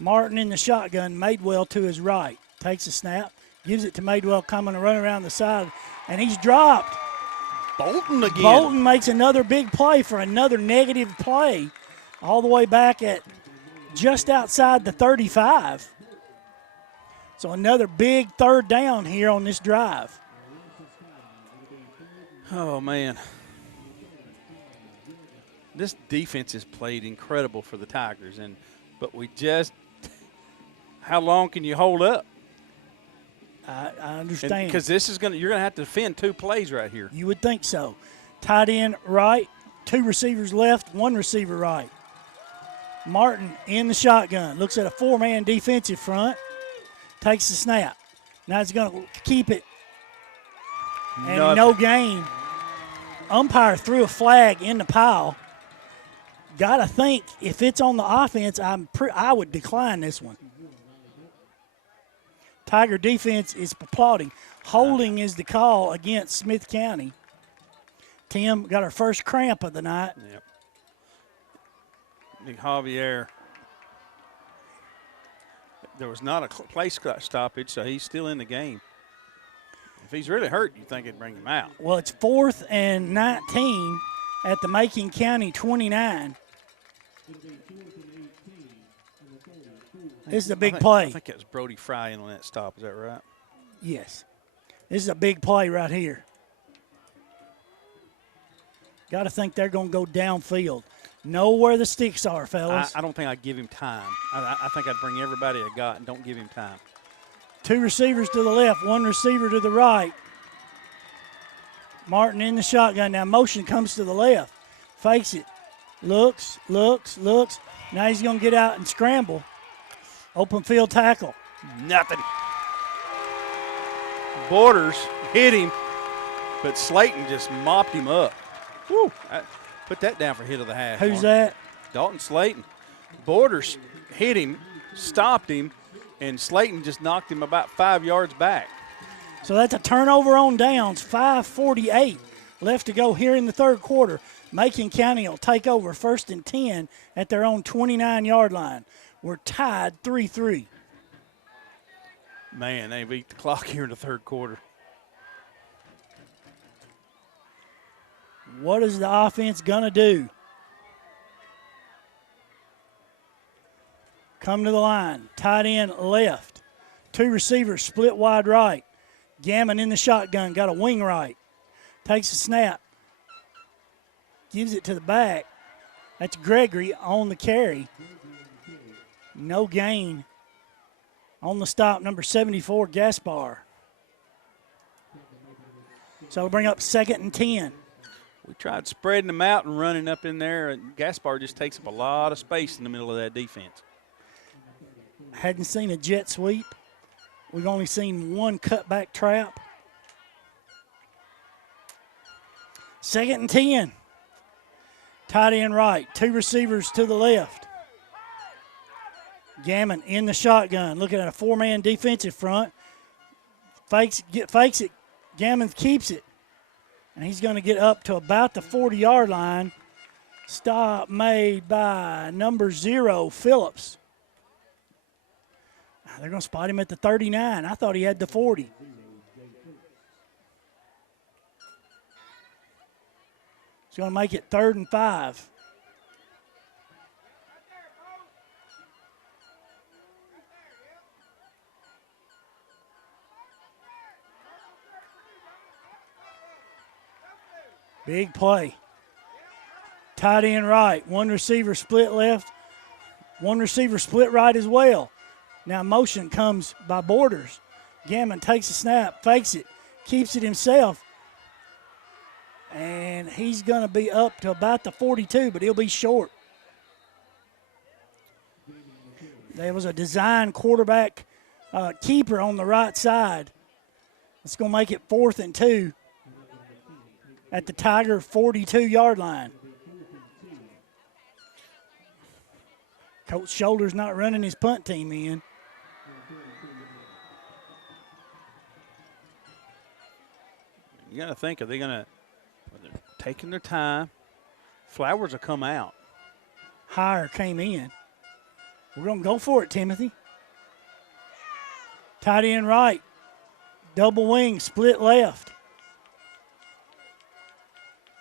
Martin in the shotgun, Madewell to his right. Takes a snap, gives it to Madewell coming to run around the side, and he's dropped. Bolton again. Bolton makes another big play for another negative play all the way back at just outside the 35. So another big 3rd down here on this drive. Oh, man. This defense has played incredible for the Tigers, but we just how long can you hold up? I understand. Because you're gonna have to defend 2 plays right here. You would think so. Tight end right, 2 receivers left, 1 receiver right. Martin in the shotgun, looks at a 4-man defensive front, takes the snap. Now he's going to keep it, and no gain. Umpire threw a flag in the pile. Got to think if it's on the offense, I would decline this one. Tiger defense is applauding. Holding is the call against Smith County. Tim got her first cramp of the night. Yep. Big Javier. There was not a play stoppage, so he's still in the game. If he's really hurt, you think it'd bring him out. Well, it's 4th and 19 at the Macon County 29. This is a big play. I think it was Brody Fry in on that stop. Is that right? Yes. This is a big play right here. Got to think they're going to go downfield. Know where the sticks are, fellas. I don't think I'd give him time. I think I'd bring everybody I got and don't give him time. 2 receivers to the left, 1 receiver to the right. Martin in the shotgun. Now motion comes to the left. Fakes it. Looks. Now he's going to get out and scramble. Open field tackle. Nothing. Borders hit him, but Slayton just mopped him up. Woo. Put that down for hit of the half. Who's that? Dalton Slayton. Borders hit him, stopped him, and Slayton just knocked him about 5 yards back. So that's a turnover on downs. 5:48 left to go here in the third quarter. Macon County will take over 1st and 10 at their own 29-yard line. We're tied 3-3. Man, they beat the clock here in the third quarter. What is the offense going to do? Come to the line. Tight end left. 2 receivers split wide right. Gammon in the shotgun. Got a wing right. Takes a snap. Gives it to the back. That's Gregory on the carry. No gain. On the stop, number 74, Gaspar. So we'll bring up 2nd and 10. We tried spreading them out and running up in there, and Gaspar just takes up a lot of space in the middle of that defense. Hadn't seen a jet sweep. We've only seen 1 cutback trap. 2nd and 10. Tight end right. 2 receivers to the left. Gammon in the shotgun, looking at a 4-man defensive front. Fakes it. Gammon keeps it. And he's going to get up to about the 40-yard line. Stop made by number 0, Phillips. They're going to spot him at the 39. I thought he had the 40. He's going to make it 3rd and 5. Big play. Tight end right. 1 receiver split left. 1 receiver split right as well. Now motion comes by Borders. Gammon takes a snap, fakes it, keeps it himself. And he's going to be up to about the 42, but he'll be short. There was a design quarterback keeper on the right side. It's going to make it 4th and 2 at the Tiger 42-yard line. Coach Shoulders not running his punt team in. You got to think, are they going to – they're taking their time. Flowers will come out. Higher came in. We're going to go for it, Timothy. Tight end right. Double wing, split left.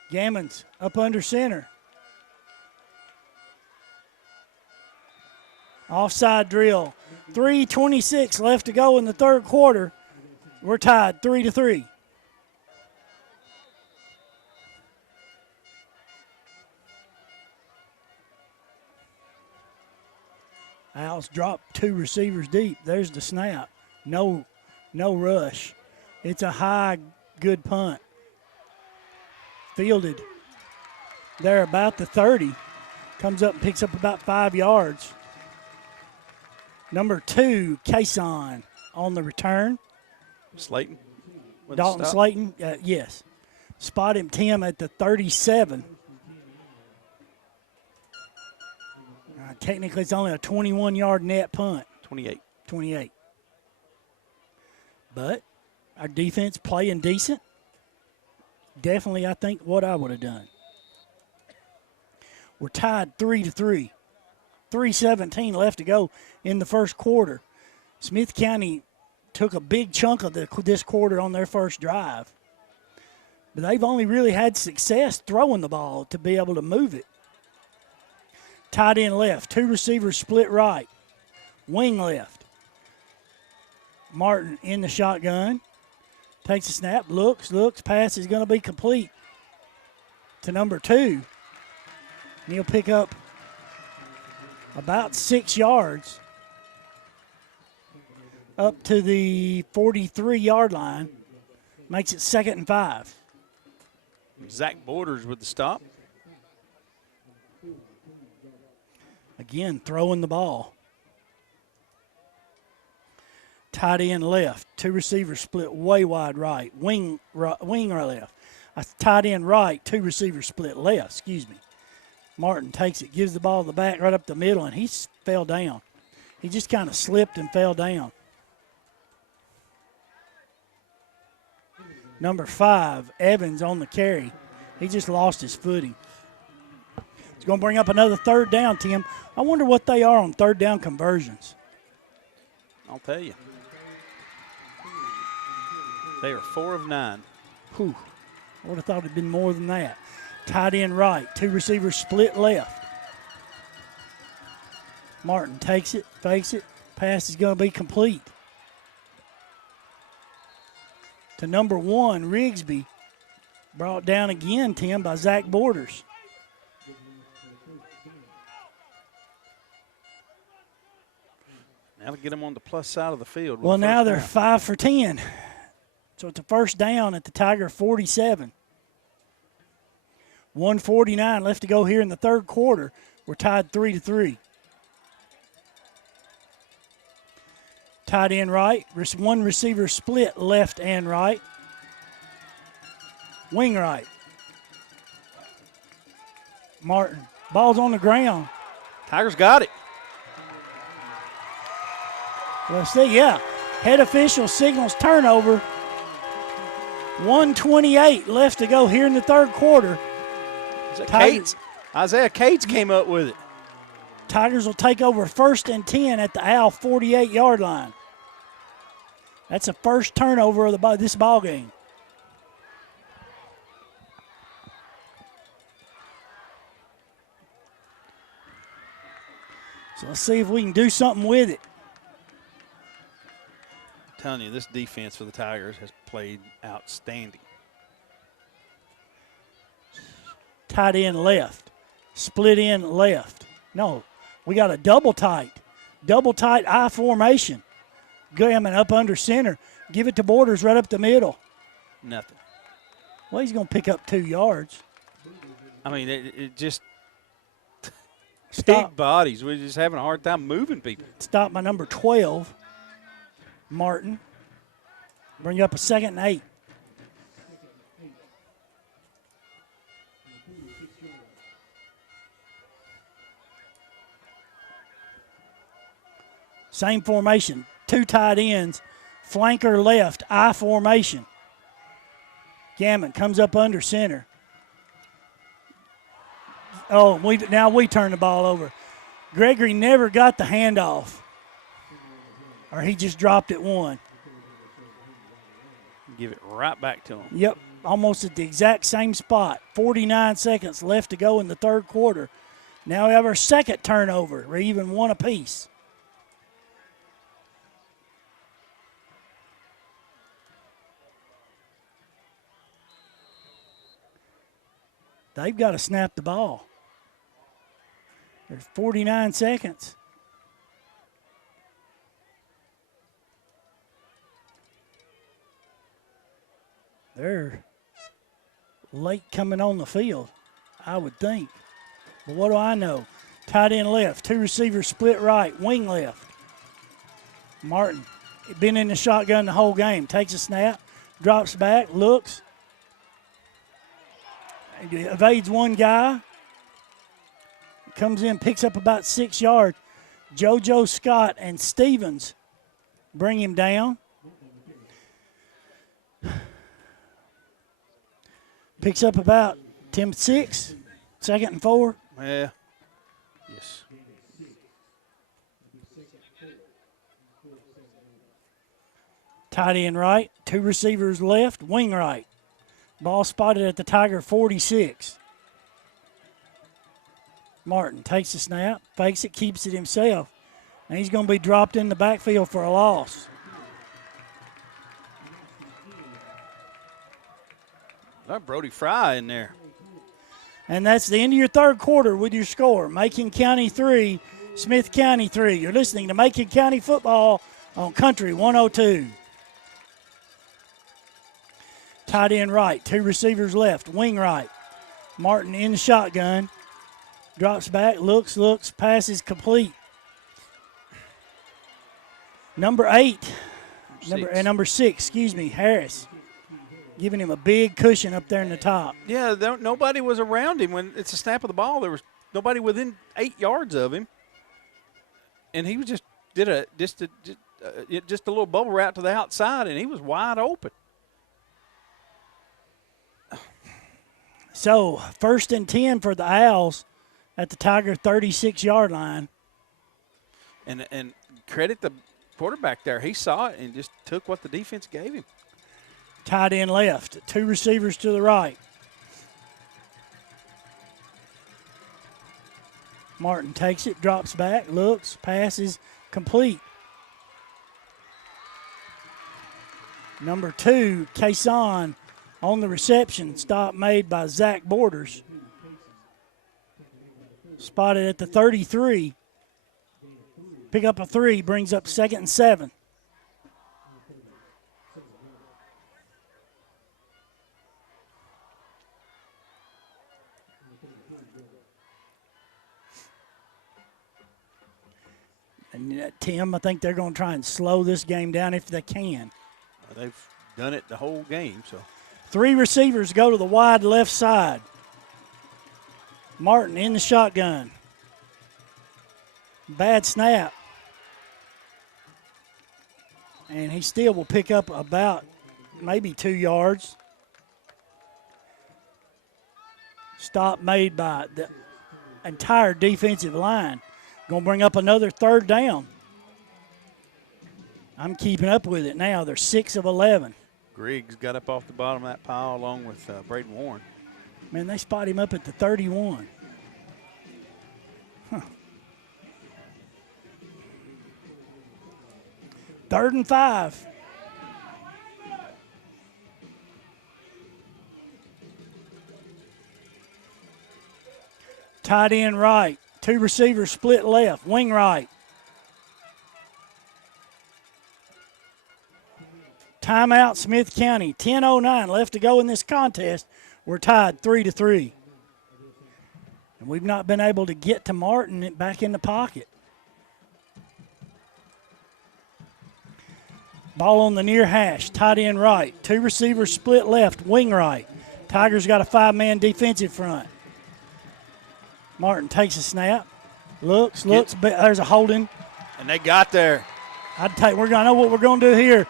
Gammon's up under center. Offside drill. 3:26 left to go in the third quarter. We're tied 3-3. Owls drop 2 receivers deep. There's the snap. No rush. It's a high, good punt. Fielded there about the 30. Comes up and picks up about 5 yards. Number 2, Kason on the return. Slayton. Dalton Slayton, yes. Spot him, Tim, at the 37. Technically, it's only a 21-yard net punt. 28. But our defense playing decent. Definitely, I think, what I would have done. We're tied 3-3. 3:17 left to go in the first quarter. Smith County took a big chunk of this quarter on their first drive. But they've only really had success throwing the ball to be able to move it. Tight end left, 2 receivers split right. Wing left. Martin in the shotgun. Takes a snap, looks, pass is going to be complete to number 2. And he'll pick up about 6 yards up to the 43-yard line. Makes it 2nd and 5. Zach Borders with the stop. Again, throwing the ball. Tight end left. 2 receivers split way wide right. Wing left. Tight end right. 2 receivers split left. Excuse me. Martin takes it, gives the ball to the back right up the middle, and he fell down. He just kind of slipped and fell down. Number 5, Evans on the carry. He just lost his footing. It's going to bring up another 3rd down, Tim. I wonder what they are on 3rd down conversions. I'll tell you. They are 4 of 9. Whew. I would have thought it'd been more than that. Tight end right. 2 receivers split left. Martin takes it, fakes it. Pass is going to be complete to number 1, Rigsby. Brought down again, Tim, by Zach Borders. Now to get them on the plus side of the field. Well, now they're 5 for 10. So it's a 1st down at the Tiger 47. 1:49 left to go here in the 3rd quarter. We're tied 3-3. Tight end right. 1 receiver split left and right. Wing right. Martin. Ball's on the ground. Tigers got it. Let's see, yeah. Head official signals turnover. 1:28 left to go here in the 3rd quarter. Isaiah Cates came up with it. Tigers will take over 1st and 10 at the Owl 48-yard line. That's the first turnover of this ball game. So let's see if we can do something with it. I'm telling you, this defense for the Tigers has played outstanding. Tight end left. Split end left. No, we got a double tight I formation. Gammon up under center. Give it to Borders right up the middle. Nothing. Well, he's going to pick up 2 yards. I mean, it just Stop. big bodies. We're just having a hard time moving people. Stop by number 12, Martin. Bring up a 2nd and 8. Same formation. 2 tight ends. Flanker left. I formation. Gammon comes up under center. Oh, now we turn the ball over. Gregory never got the handoff. Or he just dropped it 1. Give it right back to him. Yep, almost at the exact same spot. 49 seconds left to go in the 3rd quarter. Now we have our 2nd turnover. We're even 1 apiece. They've got to snap the ball. There's 49 seconds. They're late coming on the field, I would think. But what do I know? Tight end left, 2 receivers split right, wing left. Martin, been in the shotgun the whole game, takes a snap, drops back, looks, evades one guy, comes in, picks up about 6 yards. JoJo Scott and Stevens bring him down. Picks up about 6, 2nd and 4. Yeah. Yes. Tight end right, 2 receivers left, wing right. Ball spotted at the Tiger 46. Martin takes the snap, fakes it, keeps it himself. And he's going to be dropped in the backfield for a loss. That Brody Fry in there. And that's the end of your 3rd quarter with your score. Macon County 3, Smith County 3. You're listening to Macon County football on Country 102. Tight end right, 2 receivers left, wing right. Martin in the shotgun. Drops back, looks, passes complete. Number 6, Harris. Giving him a big cushion up there in the top. Yeah, nobody was around him when it's a snap of the ball. There was nobody within 8 yards of him, and he was just a little bubble route to the outside, and he was wide open. So 1st and 10 for the Owls at the Tiger 36-yard line. And credit the quarterback there. He saw it and just took what the defense gave him. Tight end left, 2 receivers to the right. Martin takes it, drops back, looks, passes, complete. Number 2, Kason on the reception, stop made by Zach Borders. Spotted at the 33. Pick up a 3, brings up 2nd and 7. And Tim, I think they're going to try and slow this game down if they can. They've done it the whole game. So 3 receivers go to the wide left side. Martin in the shotgun. Bad snap. And he still will pick up about maybe 2 yards. Stop made by the entire defensive line. Going to bring up another 3rd down. I'm keeping up with it now. They're 6 of 11. Griggs got up off the bottom of that pile along with Braden Warren. Man, they spot him up at the 31. Huh. 3rd and 5. Tight end right. 2 receivers split left. Wing right. Timeout, Smith County. 10:09 left to go in this contest. We're tied 3-3. And we've not been able to get to Martin back in the pocket. Ball on the near hash. Tight end right. 2 receivers split left. Wing right. Tigers got a 5-man defensive front. Martin takes a snap. Looks. There's a holding. And they got there. I know what we're going to do here.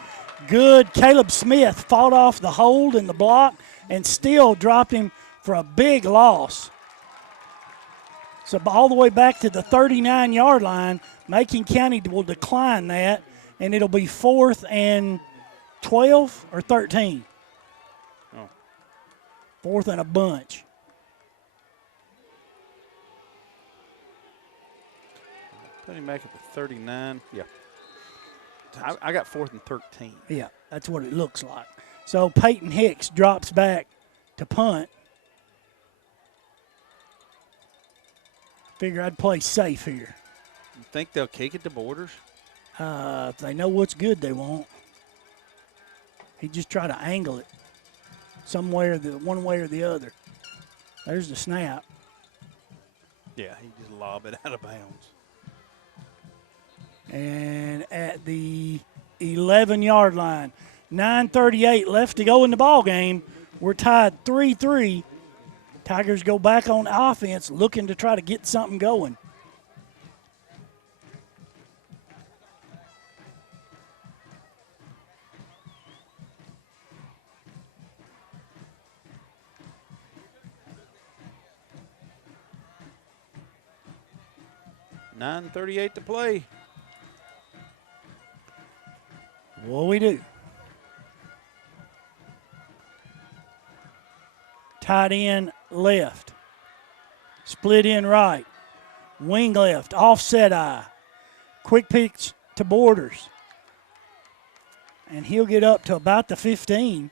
Good. Caleb Smith fought off the hold and the block and still dropped him for a big loss. So all the way back to the 39-yard line, Macon County will decline that, and it'll be 4th and 12 or 13. Oh. 4th and a bunch. Put him back at the 39. Yeah. I got 4th and 13. Yeah, that's what it looks like. So Peyton Hicks drops back to punt. Figure I'd play safe here. You think they'll kick it to Borders? If they know what's good, they won't. He just try to angle it. somewhere, one way or the other. There's the snap. Yeah, he just lobbed it out of bounds. And at the 11-yard line, 9:38 left to go in the ball game. We're tied 3-3. Tigers go back on offense, looking to try to get something going. $9:38 to play. What we do? Tight end left. Split in right. Wing left. Offset eye. Quick pitch to Borders. And he'll get up to about the 15.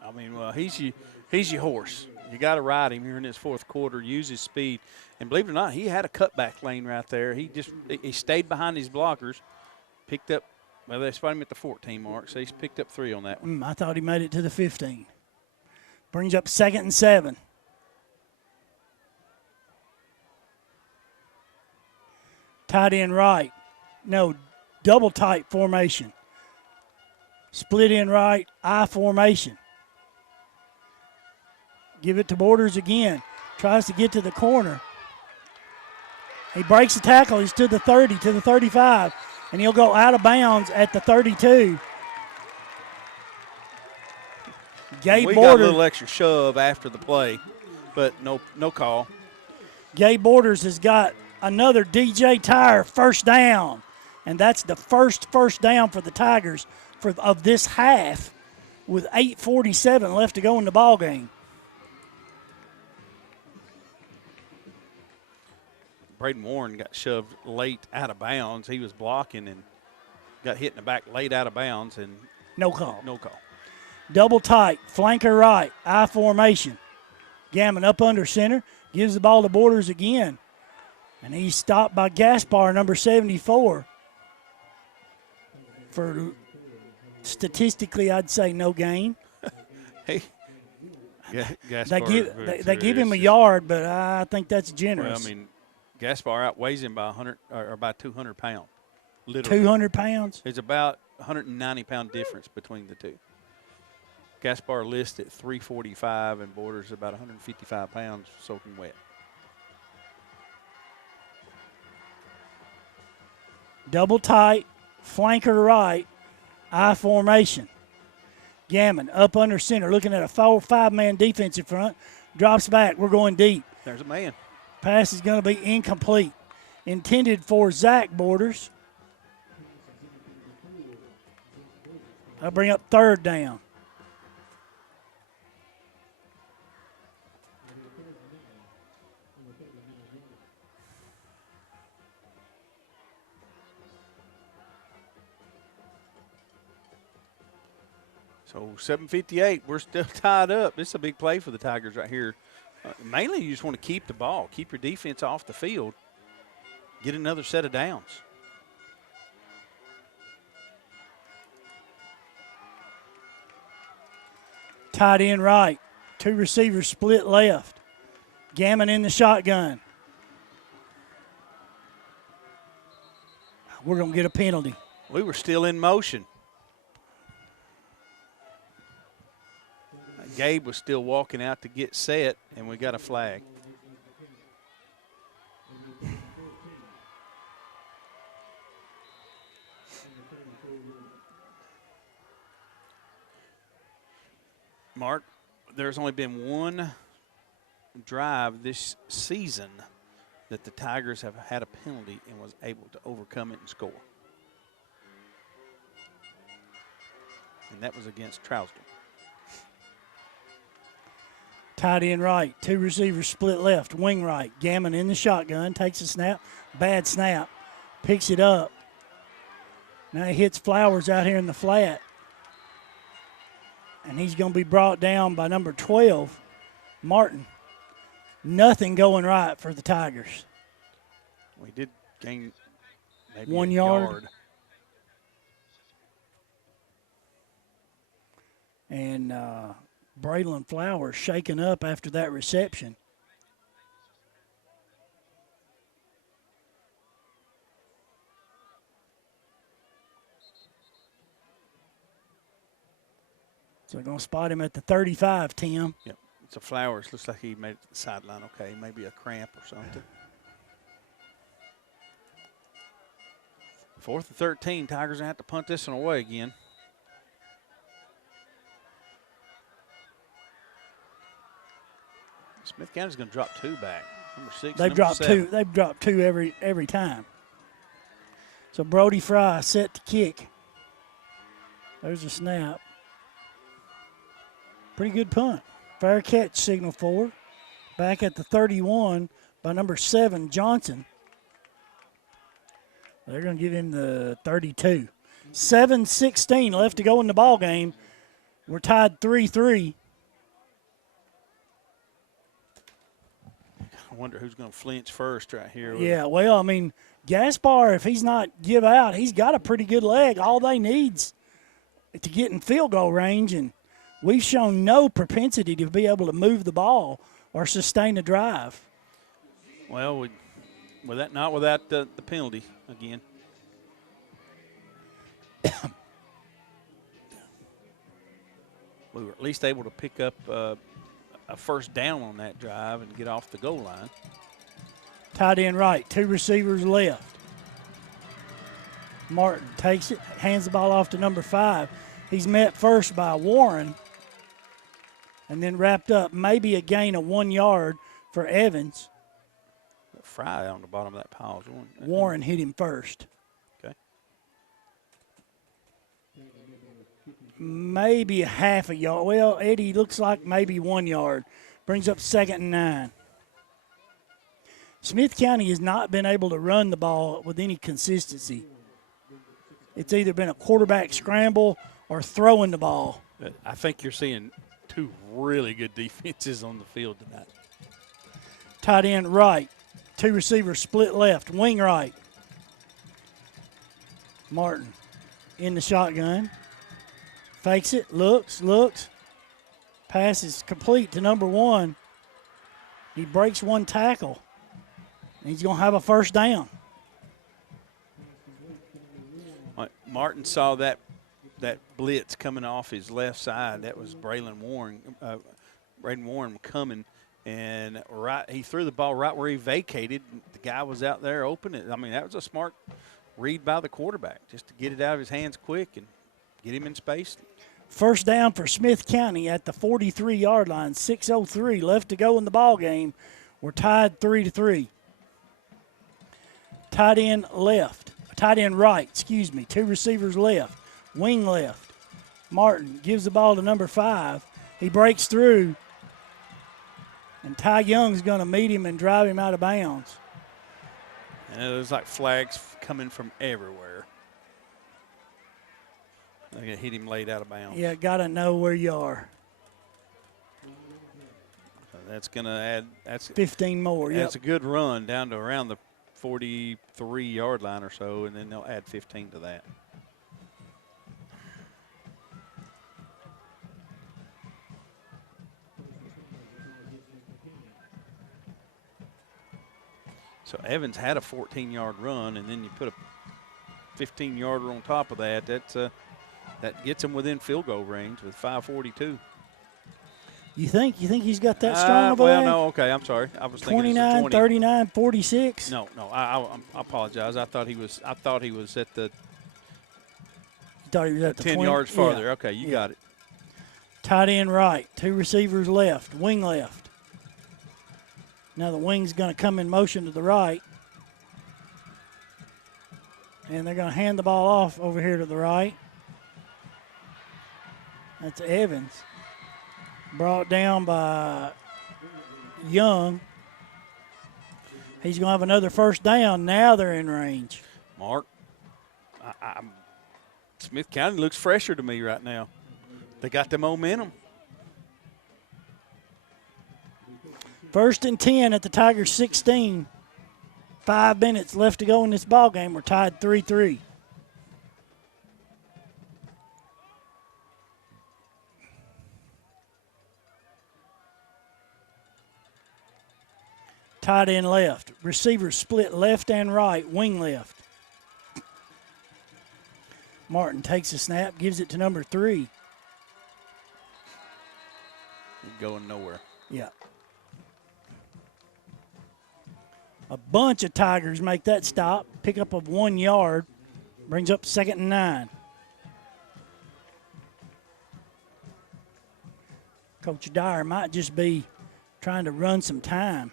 I mean, well, he's your horse. You got to ride him here in this fourth quarter, use his speed. And believe it or not, he had a cutback lane right there. He stayed behind his blockers, picked up, well, they spotted him at the 14 mark, so he's picked up 3 on that one. I thought he made it to the 15. Brings up 2nd and 7. Tight end right. No, double tight formation. Split in right, I formation. Give it to Borders again. Tries to get to the corner. He breaks the tackle. He's to the 30, to the 35, and he'll go out of bounds at the 32. We got a little extra shove after the play, but no call. Gabe Borders has got another DJ Tire first down, and that's the first down for the Tigers of this half with 8:47 left to go in the ball game. Braden Warren got shoved late out of bounds. He was blocking and got hit in the back late out of bounds, and no call. No call. Double tight, flanker right, I formation. Gammon up under center, gives the ball to Borders again. And he's stopped by Gaspar, number 74. For statistically, I'd say no gain. Hey, they give him a yard, but I think that's generous. Well, I mean, Gaspar outweighs him by 100 or about 200 pounds. Literally. 200 pounds? It's about 190-pound difference between the two. Gaspar lists at 345 and Borders about 155 pounds soaking wet. Double tight, flanker right, I formation. Gammon up under center, looking at a 4-5-man defense in front. Drops back. We're going deep. There's a man. Pass is going to be incomplete. Intended for Zach Borders. I'll bring up 3rd down. So 7:58, we're still tied up. This is a big play for the Tigers right here. Mainly you just want to keep the ball, keep your defense off the field, get another set of downs. Tight end right, 2 receivers split left. Gammon in the shotgun. We're going to get a penalty. We were still in motion. Gabe was still walking out to get set, and we got a flag. Mark, there's only been one drive this season that the Tigers have had a penalty and was able to overcome it and score. And that was against Trousdale. Tight end right, 2 receivers split left, wing right. Gammon in the shotgun, takes a snap, bad snap, picks it up. Now he hits Flowers out here in the flat. And he's going to be brought down by number 12, Martin. Nothing going right for the Tigers. We did gain maybe 1 a yard. And Braylon Flowers shaken up after that reception. So they're going to spot him at the 35, Tim. Yep. So Flowers looks like he made it to the sideline. Okay, maybe a cramp or something. 4th and 13. Tigers going to have to punt this one away again. Smith County's going to drop 2 back. Number 6. They've dropped 2. They've dropped 2 every time. So Brody Fry set to kick. There's a snap. Pretty good punt. Fair catch signal for. Back at the 31 by number 7, Johnson. They're going to give him the 32. 7:16 left to go in the ball game. We're tied 3-3. I wonder who's going to flinch first right here. Yeah, well, I mean, Gaspar, if he's not give out, he's got a pretty good leg. All they need's to get in field goal range, and we've shown no propensity to be able to move the ball or sustain a drive. Well, not without the penalty again. We were at least able to pick up a first down on that drive and get off the goal line. Tight end right, 2 receivers left. Martin takes it, hands the ball off to number 5. He's met first by Warren and then wrapped up, maybe a gain of 1 yard for Evans. Fry on the bottom of that pile. Warren hit him first. Okay. Maybe a half a yard. Well, Eddie looks like maybe 1 yard. Brings up 2nd and 9. Smith County has not been able to run the ball with any consistency. It's either been a quarterback scramble or throwing the ball. I think you're seeing 2 really good defenses on the field tonight. Tight end right. 2 receivers split left. Wing right. Martin in the shotgun. Fakes it. Looks. Pass is complete to number 1. He breaks 1 tackle. He's going to have a first down. Martin saw that blitz coming off his left side. That was Braylon Warren. Braden Warren coming, and he threw the ball right where he vacated. The guy was out there open. I mean, that was a smart read by the quarterback, just to get it out of his hands quick and get him in space. First down for Smith County at the 43-yard line. 6:03 left to go in the ball game. We're tied 3-3. Tight end right, 2 receivers left. Wing left. Martin gives the ball to number 5. He breaks through, and Ty Young's going to meet him and drive him out of bounds. And it was like flags coming from everywhere. They're going to hit him late out of bounds. Yeah, got to know where you are. So that's going to add. That's 15 more. That's a good run down to around the 43-yard line or so, and then they'll add 15 to that. So Evans had a 14-yard run, and then you put a 15-yarder on top of that. That gets him within field goal range with 5:42. You think he's got that strong of a leg? No, okay, I'm sorry. I was thinking 29, 20. 39, 46. No, I apologize. I thought he was at the. You thought he was at the 10 20? yards farther. Yeah. Okay, you got it. Tight end right, 2 receivers left, wing left. Now the wing's going to come in motion to the right. And they're going to hand the ball off over here to the right. That's Evans. Brought down by Young. He's going to have another first down. Now they're in range. Mark, Smith County looks fresher to me right now. They got the momentum. 1st and 10 at the Tigers 16. 5 minutes left to go in this ball game. We're tied 3-3. Tight end left. Receivers split left and right, wing left. Martin takes a snap, gives it to number 3. Going nowhere. Yeah. A bunch of Tigers make that stop. Pick up of 1 yard. Brings up 2nd and 9. Coach Dyer might just be trying to run some time.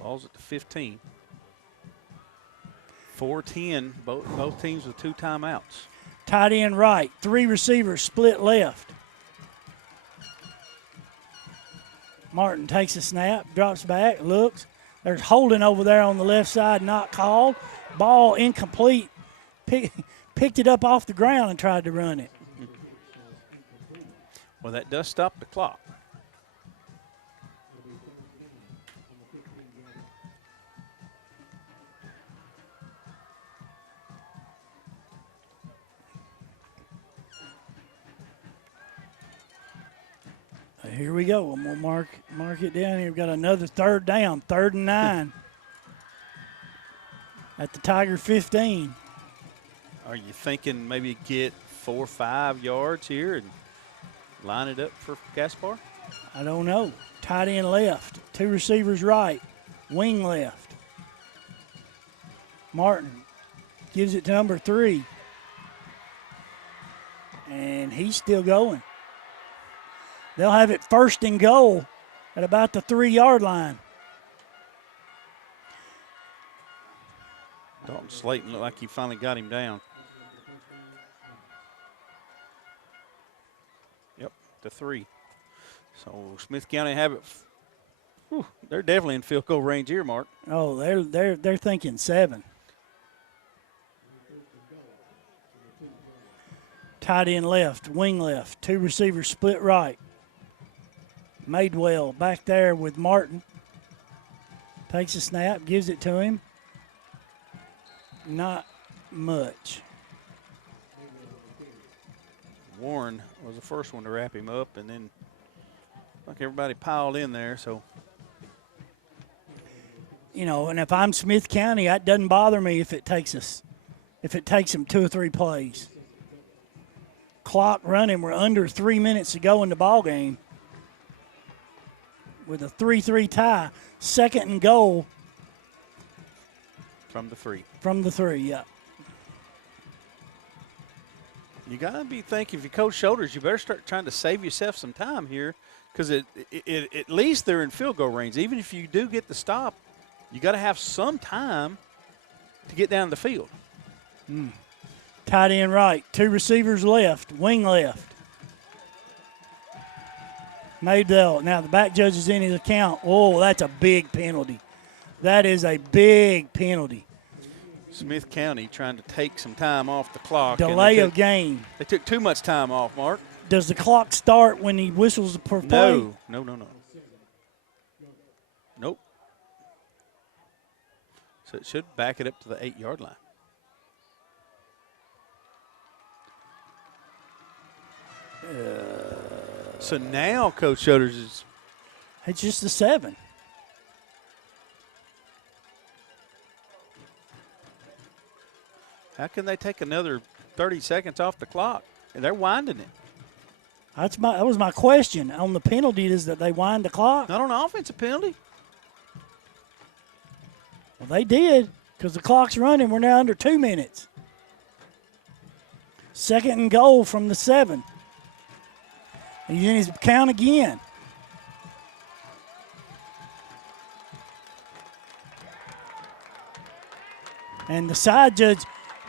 Ball's at the 15. 4-10, both teams with 2 timeouts. Tight end right. 3 receivers split left. Martin takes a snap, drops back, looks. There's holding over there on the left side, not called. Ball incomplete. Picked it up off the ground and tried to run it. Well, that does stop the clock. Here we go. I'm going to mark it down here. We've got another 3rd down, 3rd and 9 at the Tiger 15. Are you thinking maybe get 4 or 5 yards here and line it up for Gaspar? I don't know. Tight end left, 2 receivers right, wing left. Martin gives it to number 3. And he's still going. They'll have it 1st and goal at about the 3-yard line. Dalton Slayton looked like he finally got him down. Yep, the 3. So Smith County have it. They're definitely in field goal range here, Mark. Oh, they're thinking 7. Tight end left, wing left, 2 receivers split right. Madewell back there with Martin. Takes a snap, gives it to him. Not much. Warren was the first one to wrap him up, and then like everybody piled in there. So, you know, and if I'm Smith County, that doesn't bother me if it takes them 2 or 3 plays. Clock running. We're under 3 minutes to go in the ball game. With a 3-3 tie, 2nd and goal. From the 3. From the 3, yeah. You got to be thinking, if you coach shoulders, you better start trying to save yourself some time here, because at least they're in field goal range. Even if you do get the stop, you got to have some time to get down the field. Tight end right, 2 receivers left, wing left. Maydell. Now the back judge is in his account. Oh, that's a big penalty. That is a big penalty. Smith County trying to take some time off the clock. Delay of game. They took too much time off, Mark. Does the clock start when he whistles for play? No. Nope. So it should back it up to the 8-yard line. So now Coach Shutters is. It's just a 7. How can they take another 30 seconds off the clock? And they're winding it. That was my question on the penalty, is that they wind the clock. Not on an offensive penalty. Well, they did, because the clock's running. We're now under 2 minutes. 2nd and goal from the 7. He's in his count again. And the side judge,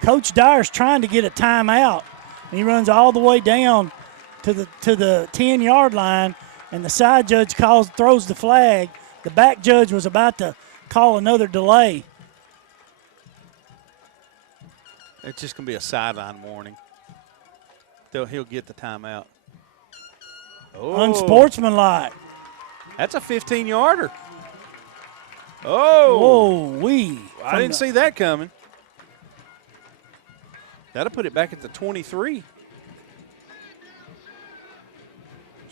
Coach Dyer's trying to get a timeout. And he runs all the way down to the 10-yard line, and the side judge throws the flag. The back judge was about to call another delay. It's just going to be a sideline warning. He'll get the timeout. Oh. Unsportsmanlike. That's a 15-yarder. Oh. Whoa-wee. I didn't see that coming. That'll put it back at the 23.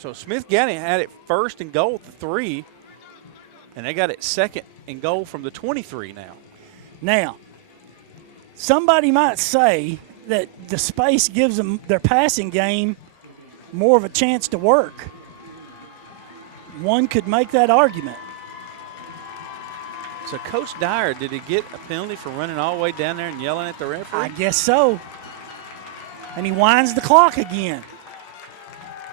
So Smith County had it first and goal at the 3, and they got it second and goal from the 23 now. Now, somebody might say that the space gives them their passing game more of a chance to work. One could make that argument. So Coach Dyer, did he get a penalty for running all the way down there and yelling at the referee? I guess so. And he winds the clock again.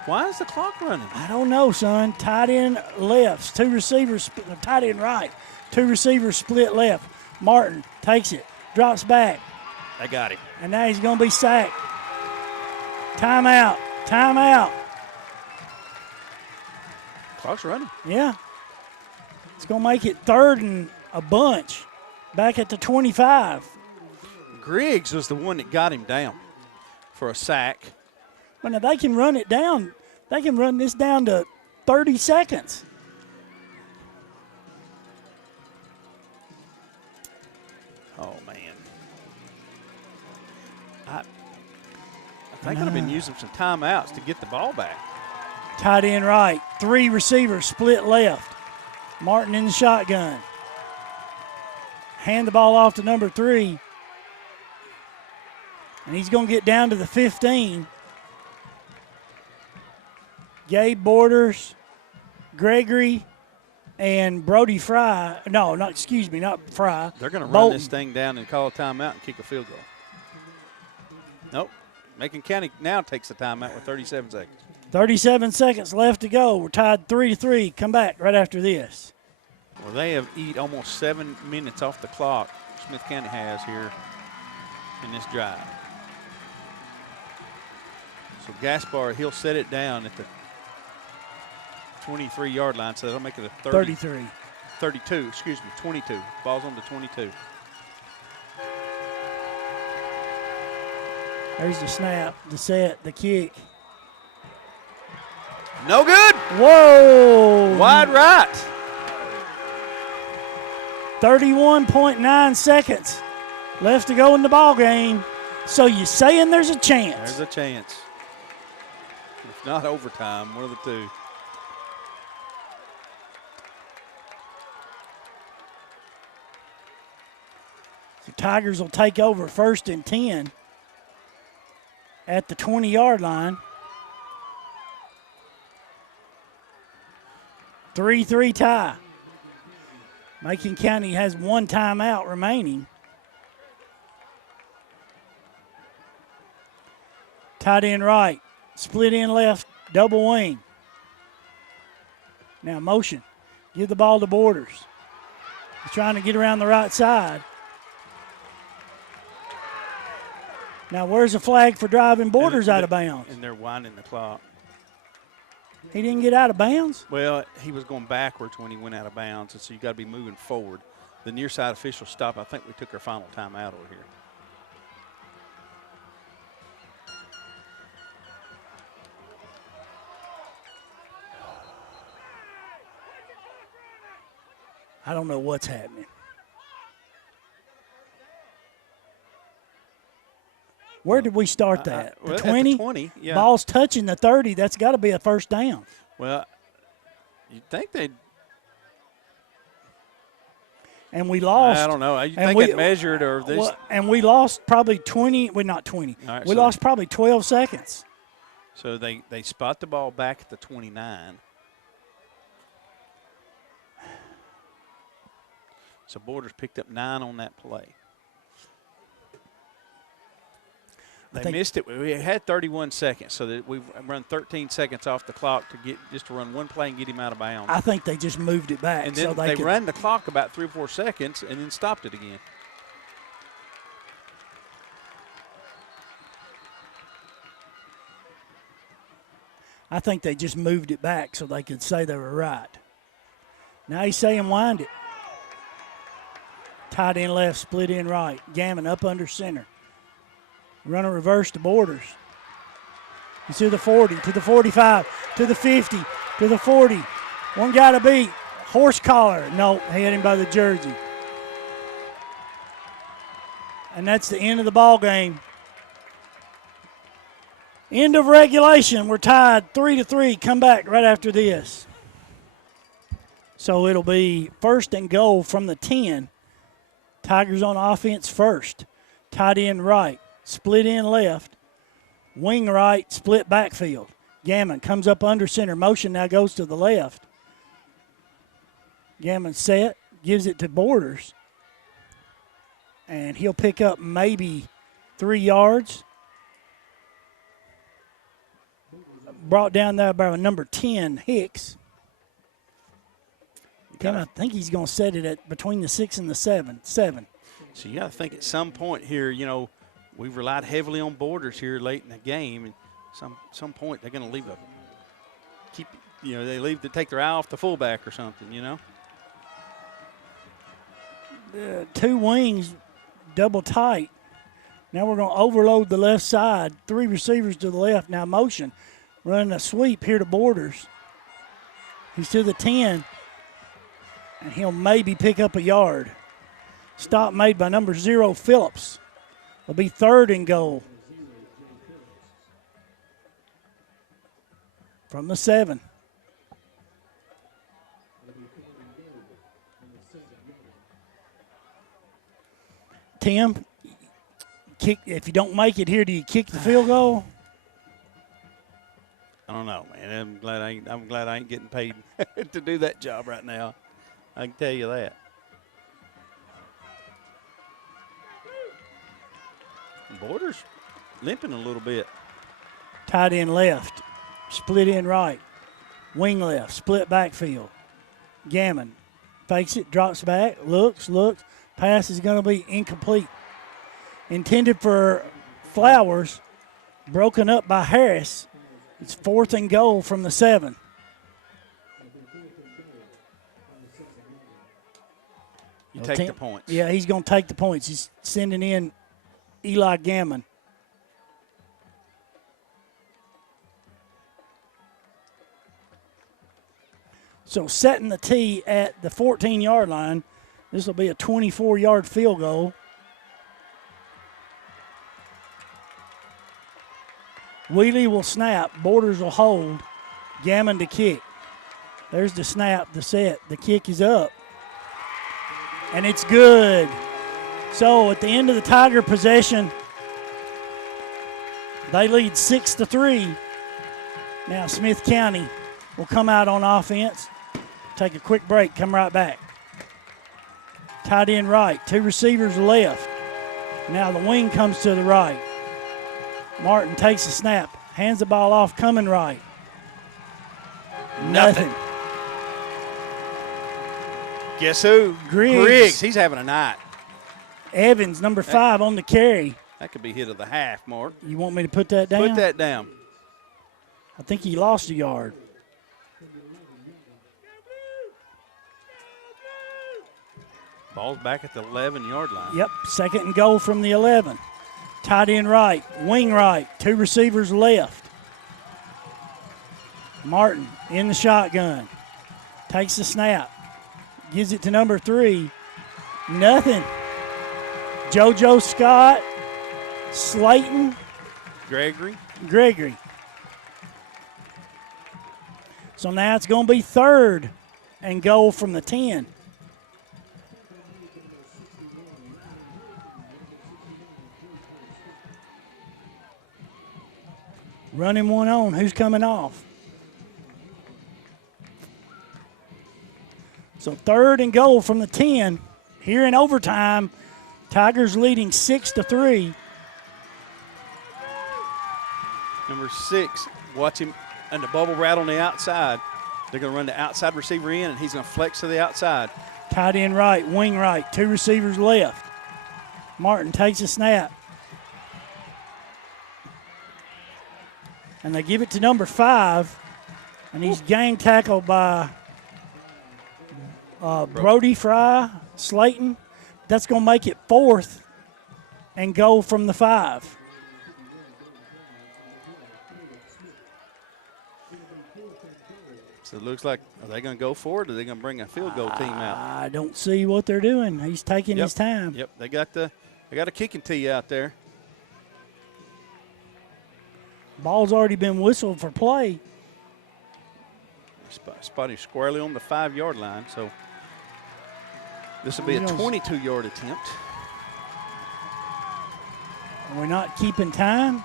Why is the clock running? I don't know, son. Tight end lefts, 2 receivers, tight end right, 2 receivers split left. Martin takes it, drops back. I got him. And now he's going to be sacked. Timeout. Timeout. Clock's running. Yeah. It's going to make it 3rd and a bunch back at the 25. Griggs was the one that got him down for a sack. Well, now they can run it down. They can run this down to 30 seconds. Oh, man. I think I'd have been using some timeouts to get the ball back. Tight end right. 3 receivers split left. Martin in the shotgun. Hand the ball off to number 3. And he's going to get down to the 15. Gabe Borders, Gregory, and Brody Fry. No, not Fry. They're going to run Bolton. this thing down and call a timeout and kick a field goal. Nope. Macon County now takes a timeout with 37 seconds. 37 seconds left to go. We're tied 3-3. Come back right after this. Well, they have eat almost 7 minutes off the clock. Smith County has here in this drive. So Gaspar, he'll set it down at the 23-yard line, so that'll make it a 33. 32, excuse me, 22. Ball's on the 22. There's the snap, the set, the kick. No good. Whoa! Wide right. 31.9 seconds left to go in the ball game. So you're saying there's a chance? There's a chance. If not overtime, one of the two. The Tigers will take over 1st and 10 at the 20-yard line. 3-3 tie. Macon County has 1 timeout remaining. Tight end right, split end left, double wing. Now motion. Give the ball to Borders. He's trying to get around the right side. Now where's the flag for driving Borders out of bounds? And they're winding the clock. He didn't get out of bounds? Well, he was going backwards when he went out of bounds, and so you got to be moving forward. The near side official stopped. I think we took our final timeout over here. I don't know what's happening. Where did we start that? Well, the 20? At the 20, yeah. Ball's touching the 30. That's got to be a first down. Well, you'd think they'd. And we lost. I don't know. You think it measured or this? Well, and we lost probably 20. Well, not 20. Right, we so lost probably 12 seconds. So they spot the ball back at the 29. So Borders picked up 9 on that play. They missed it. We had 31 seconds, so that we've run 13 seconds off the clock to run one play and get him out of bounds. I think they just moved it back. And then so they ran the clock about 3 or 4 seconds and then stopped it again. I think they just moved it back so they could say they were right. Now he's saying wind it. Tight end left, split end right. Gammon up under center. Run a reverse to Borders. He's to the 40, to the 45, to the 50, to the 40. One guy to beat. Horse collar. No, he had him by the jersey. And that's the end of the ball game. End of regulation. We're tied 3-3. Come back right after this. So it'll be first and goal from the 10. Tigers on offense first. Tight end right. Split in left. Wing right. Split backfield. Gammon comes up under center. Motion now goes to the left. Gammon set. Gives it to Borders. And he'll pick up maybe 3 yards. Brought down there by number 10, Hicks. Tim, I think he's going to set it at between the 6 and the 7. So you got to think at some point here, you know, we've relied heavily on Borders here late in the game, and some point they're going to leave they take their eye off the fullback or something, you know. 2 wings, double tight. Now we're going to overload the left side. 3 receivers to the left. Now motion, running a sweep here to Borders. He's to the 10. And he'll maybe pick up a yard. Stop made by number 0, Phillips. It'll be third and goal. From the 7. Tim, if you don't make it here, do you kick the field goal? I don't know, man. I'm glad I ain't getting paid to do that job right now. I can tell you that. Borders limping a little bit. Tight end left, split in right, wing left, split backfield. Gammon fakes it, drops back, looks. Pass is going to be incomplete. Intended for Flowers, broken up by Harris. It's 4th and goal from the 7. You take the points. Yeah, he's going to take the points. He's sending in Eli Gammon. So setting the tee at the 14-yard line. This will be a 24-yard field goal. Wheelie will snap. Borders will hold. Gammon to kick. There's the snap, the set. The kick is up. And it's good. So at the end of the Tiger possession, they lead 6-3. Now Smith County will come out on offense. Take a quick break, come right back. Tight end right, 2 receivers left. Now the wing comes to the right. Martin takes a snap, hands the ball off, coming right. Nothing. Guess who? Griggs. He's having a night. Evans, number 5, on the carry. That could be hit of the half, Mark. You want me to put that down? Put that down. I think he lost a yard. Ball's back at the 11-yard line. Yep, 2nd and goal from the 11. Tight end right, wing right, 2 receivers left. Martin in the shotgun. Takes the snap. Gives it to number 3. Nothing. JoJo Scott, Slayton. Gregory. So now it's going to be 3rd and goal from the 10. Running one on. Who's coming off? So 3rd and goal from the 10. Here in overtime, Tigers leading 6-3. Number 6, watch him and the bubble rat on the outside. They're going to run the outside receiver in, and he's going to flex to the outside. Tight end right, wing right, 2 receivers left. Martin takes a snap. And they give it to number 5, and he's gang tackled by Brody Fry, Slayton. That's going to make it 4th and goal from the 5. So it looks like, are they going to go for it, or are they going to bring a field goal team out? I don't see what they're doing. He's taking his time. Yep, they got a kicking tee out there. Ball's already been whistled for play. Spotty squarely on the 5-yard line, so this will be a 22-yard attempt. We're not keeping time.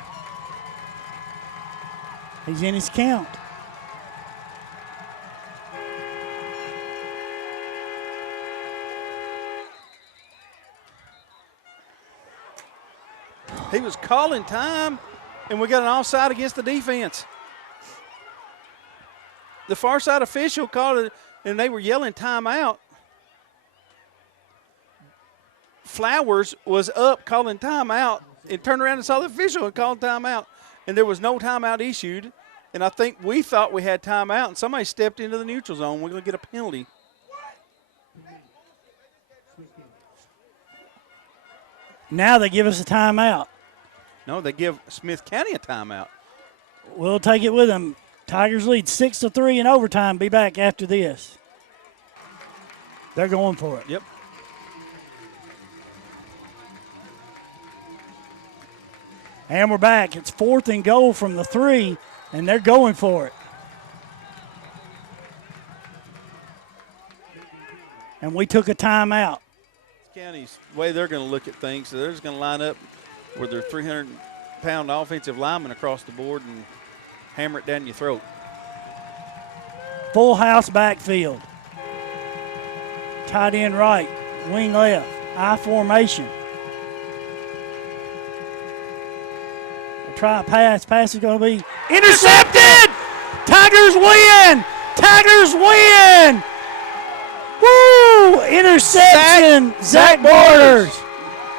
He's in his count. He was calling time, and we got an offside against the defense. The far side official called it, and they were yelling timeout. Flowers was up calling timeout and turned around and saw the official and called timeout. And there was no timeout issued. And I think we thought we had timeout, and somebody stepped into the neutral zone. We're going to get a penalty. Now they give us a timeout. No, they give Smith County a timeout. We'll take it with them. Tigers lead 6-3 in overtime. Be back after this. They're going for it. Yep. And we're back. It's 4th and goal from the 3, and they're going for it. And we took a timeout. County's way they're going to look at things, so they're just going to line up with their 300-pound offensive lineman across the board and hammer it down your throat. Full house backfield. Tight end right, wing left, I formation. Try a pass. Pass is going to be intercepted. Tigers win. Tigers win. Woo! Interception. Zach Borders.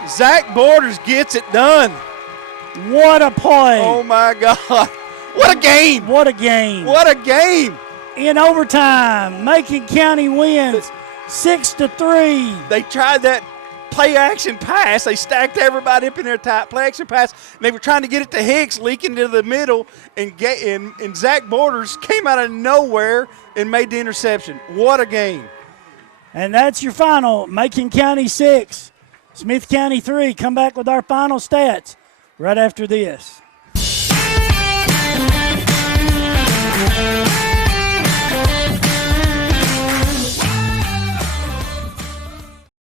Zach Borders gets it done. What a play. Oh, my God. What a game. What a game. What a game. In overtime, Macon County wins 6-3. They tried that play-action pass. They stacked everybody up in their tight play-action pass. And they were trying to get it to Hicks, leaking to the middle, and Zach Borders came out of nowhere and made the interception. What a game. And that's your final. Macon County 6, Smith County 3. Come back with our final stats right after this.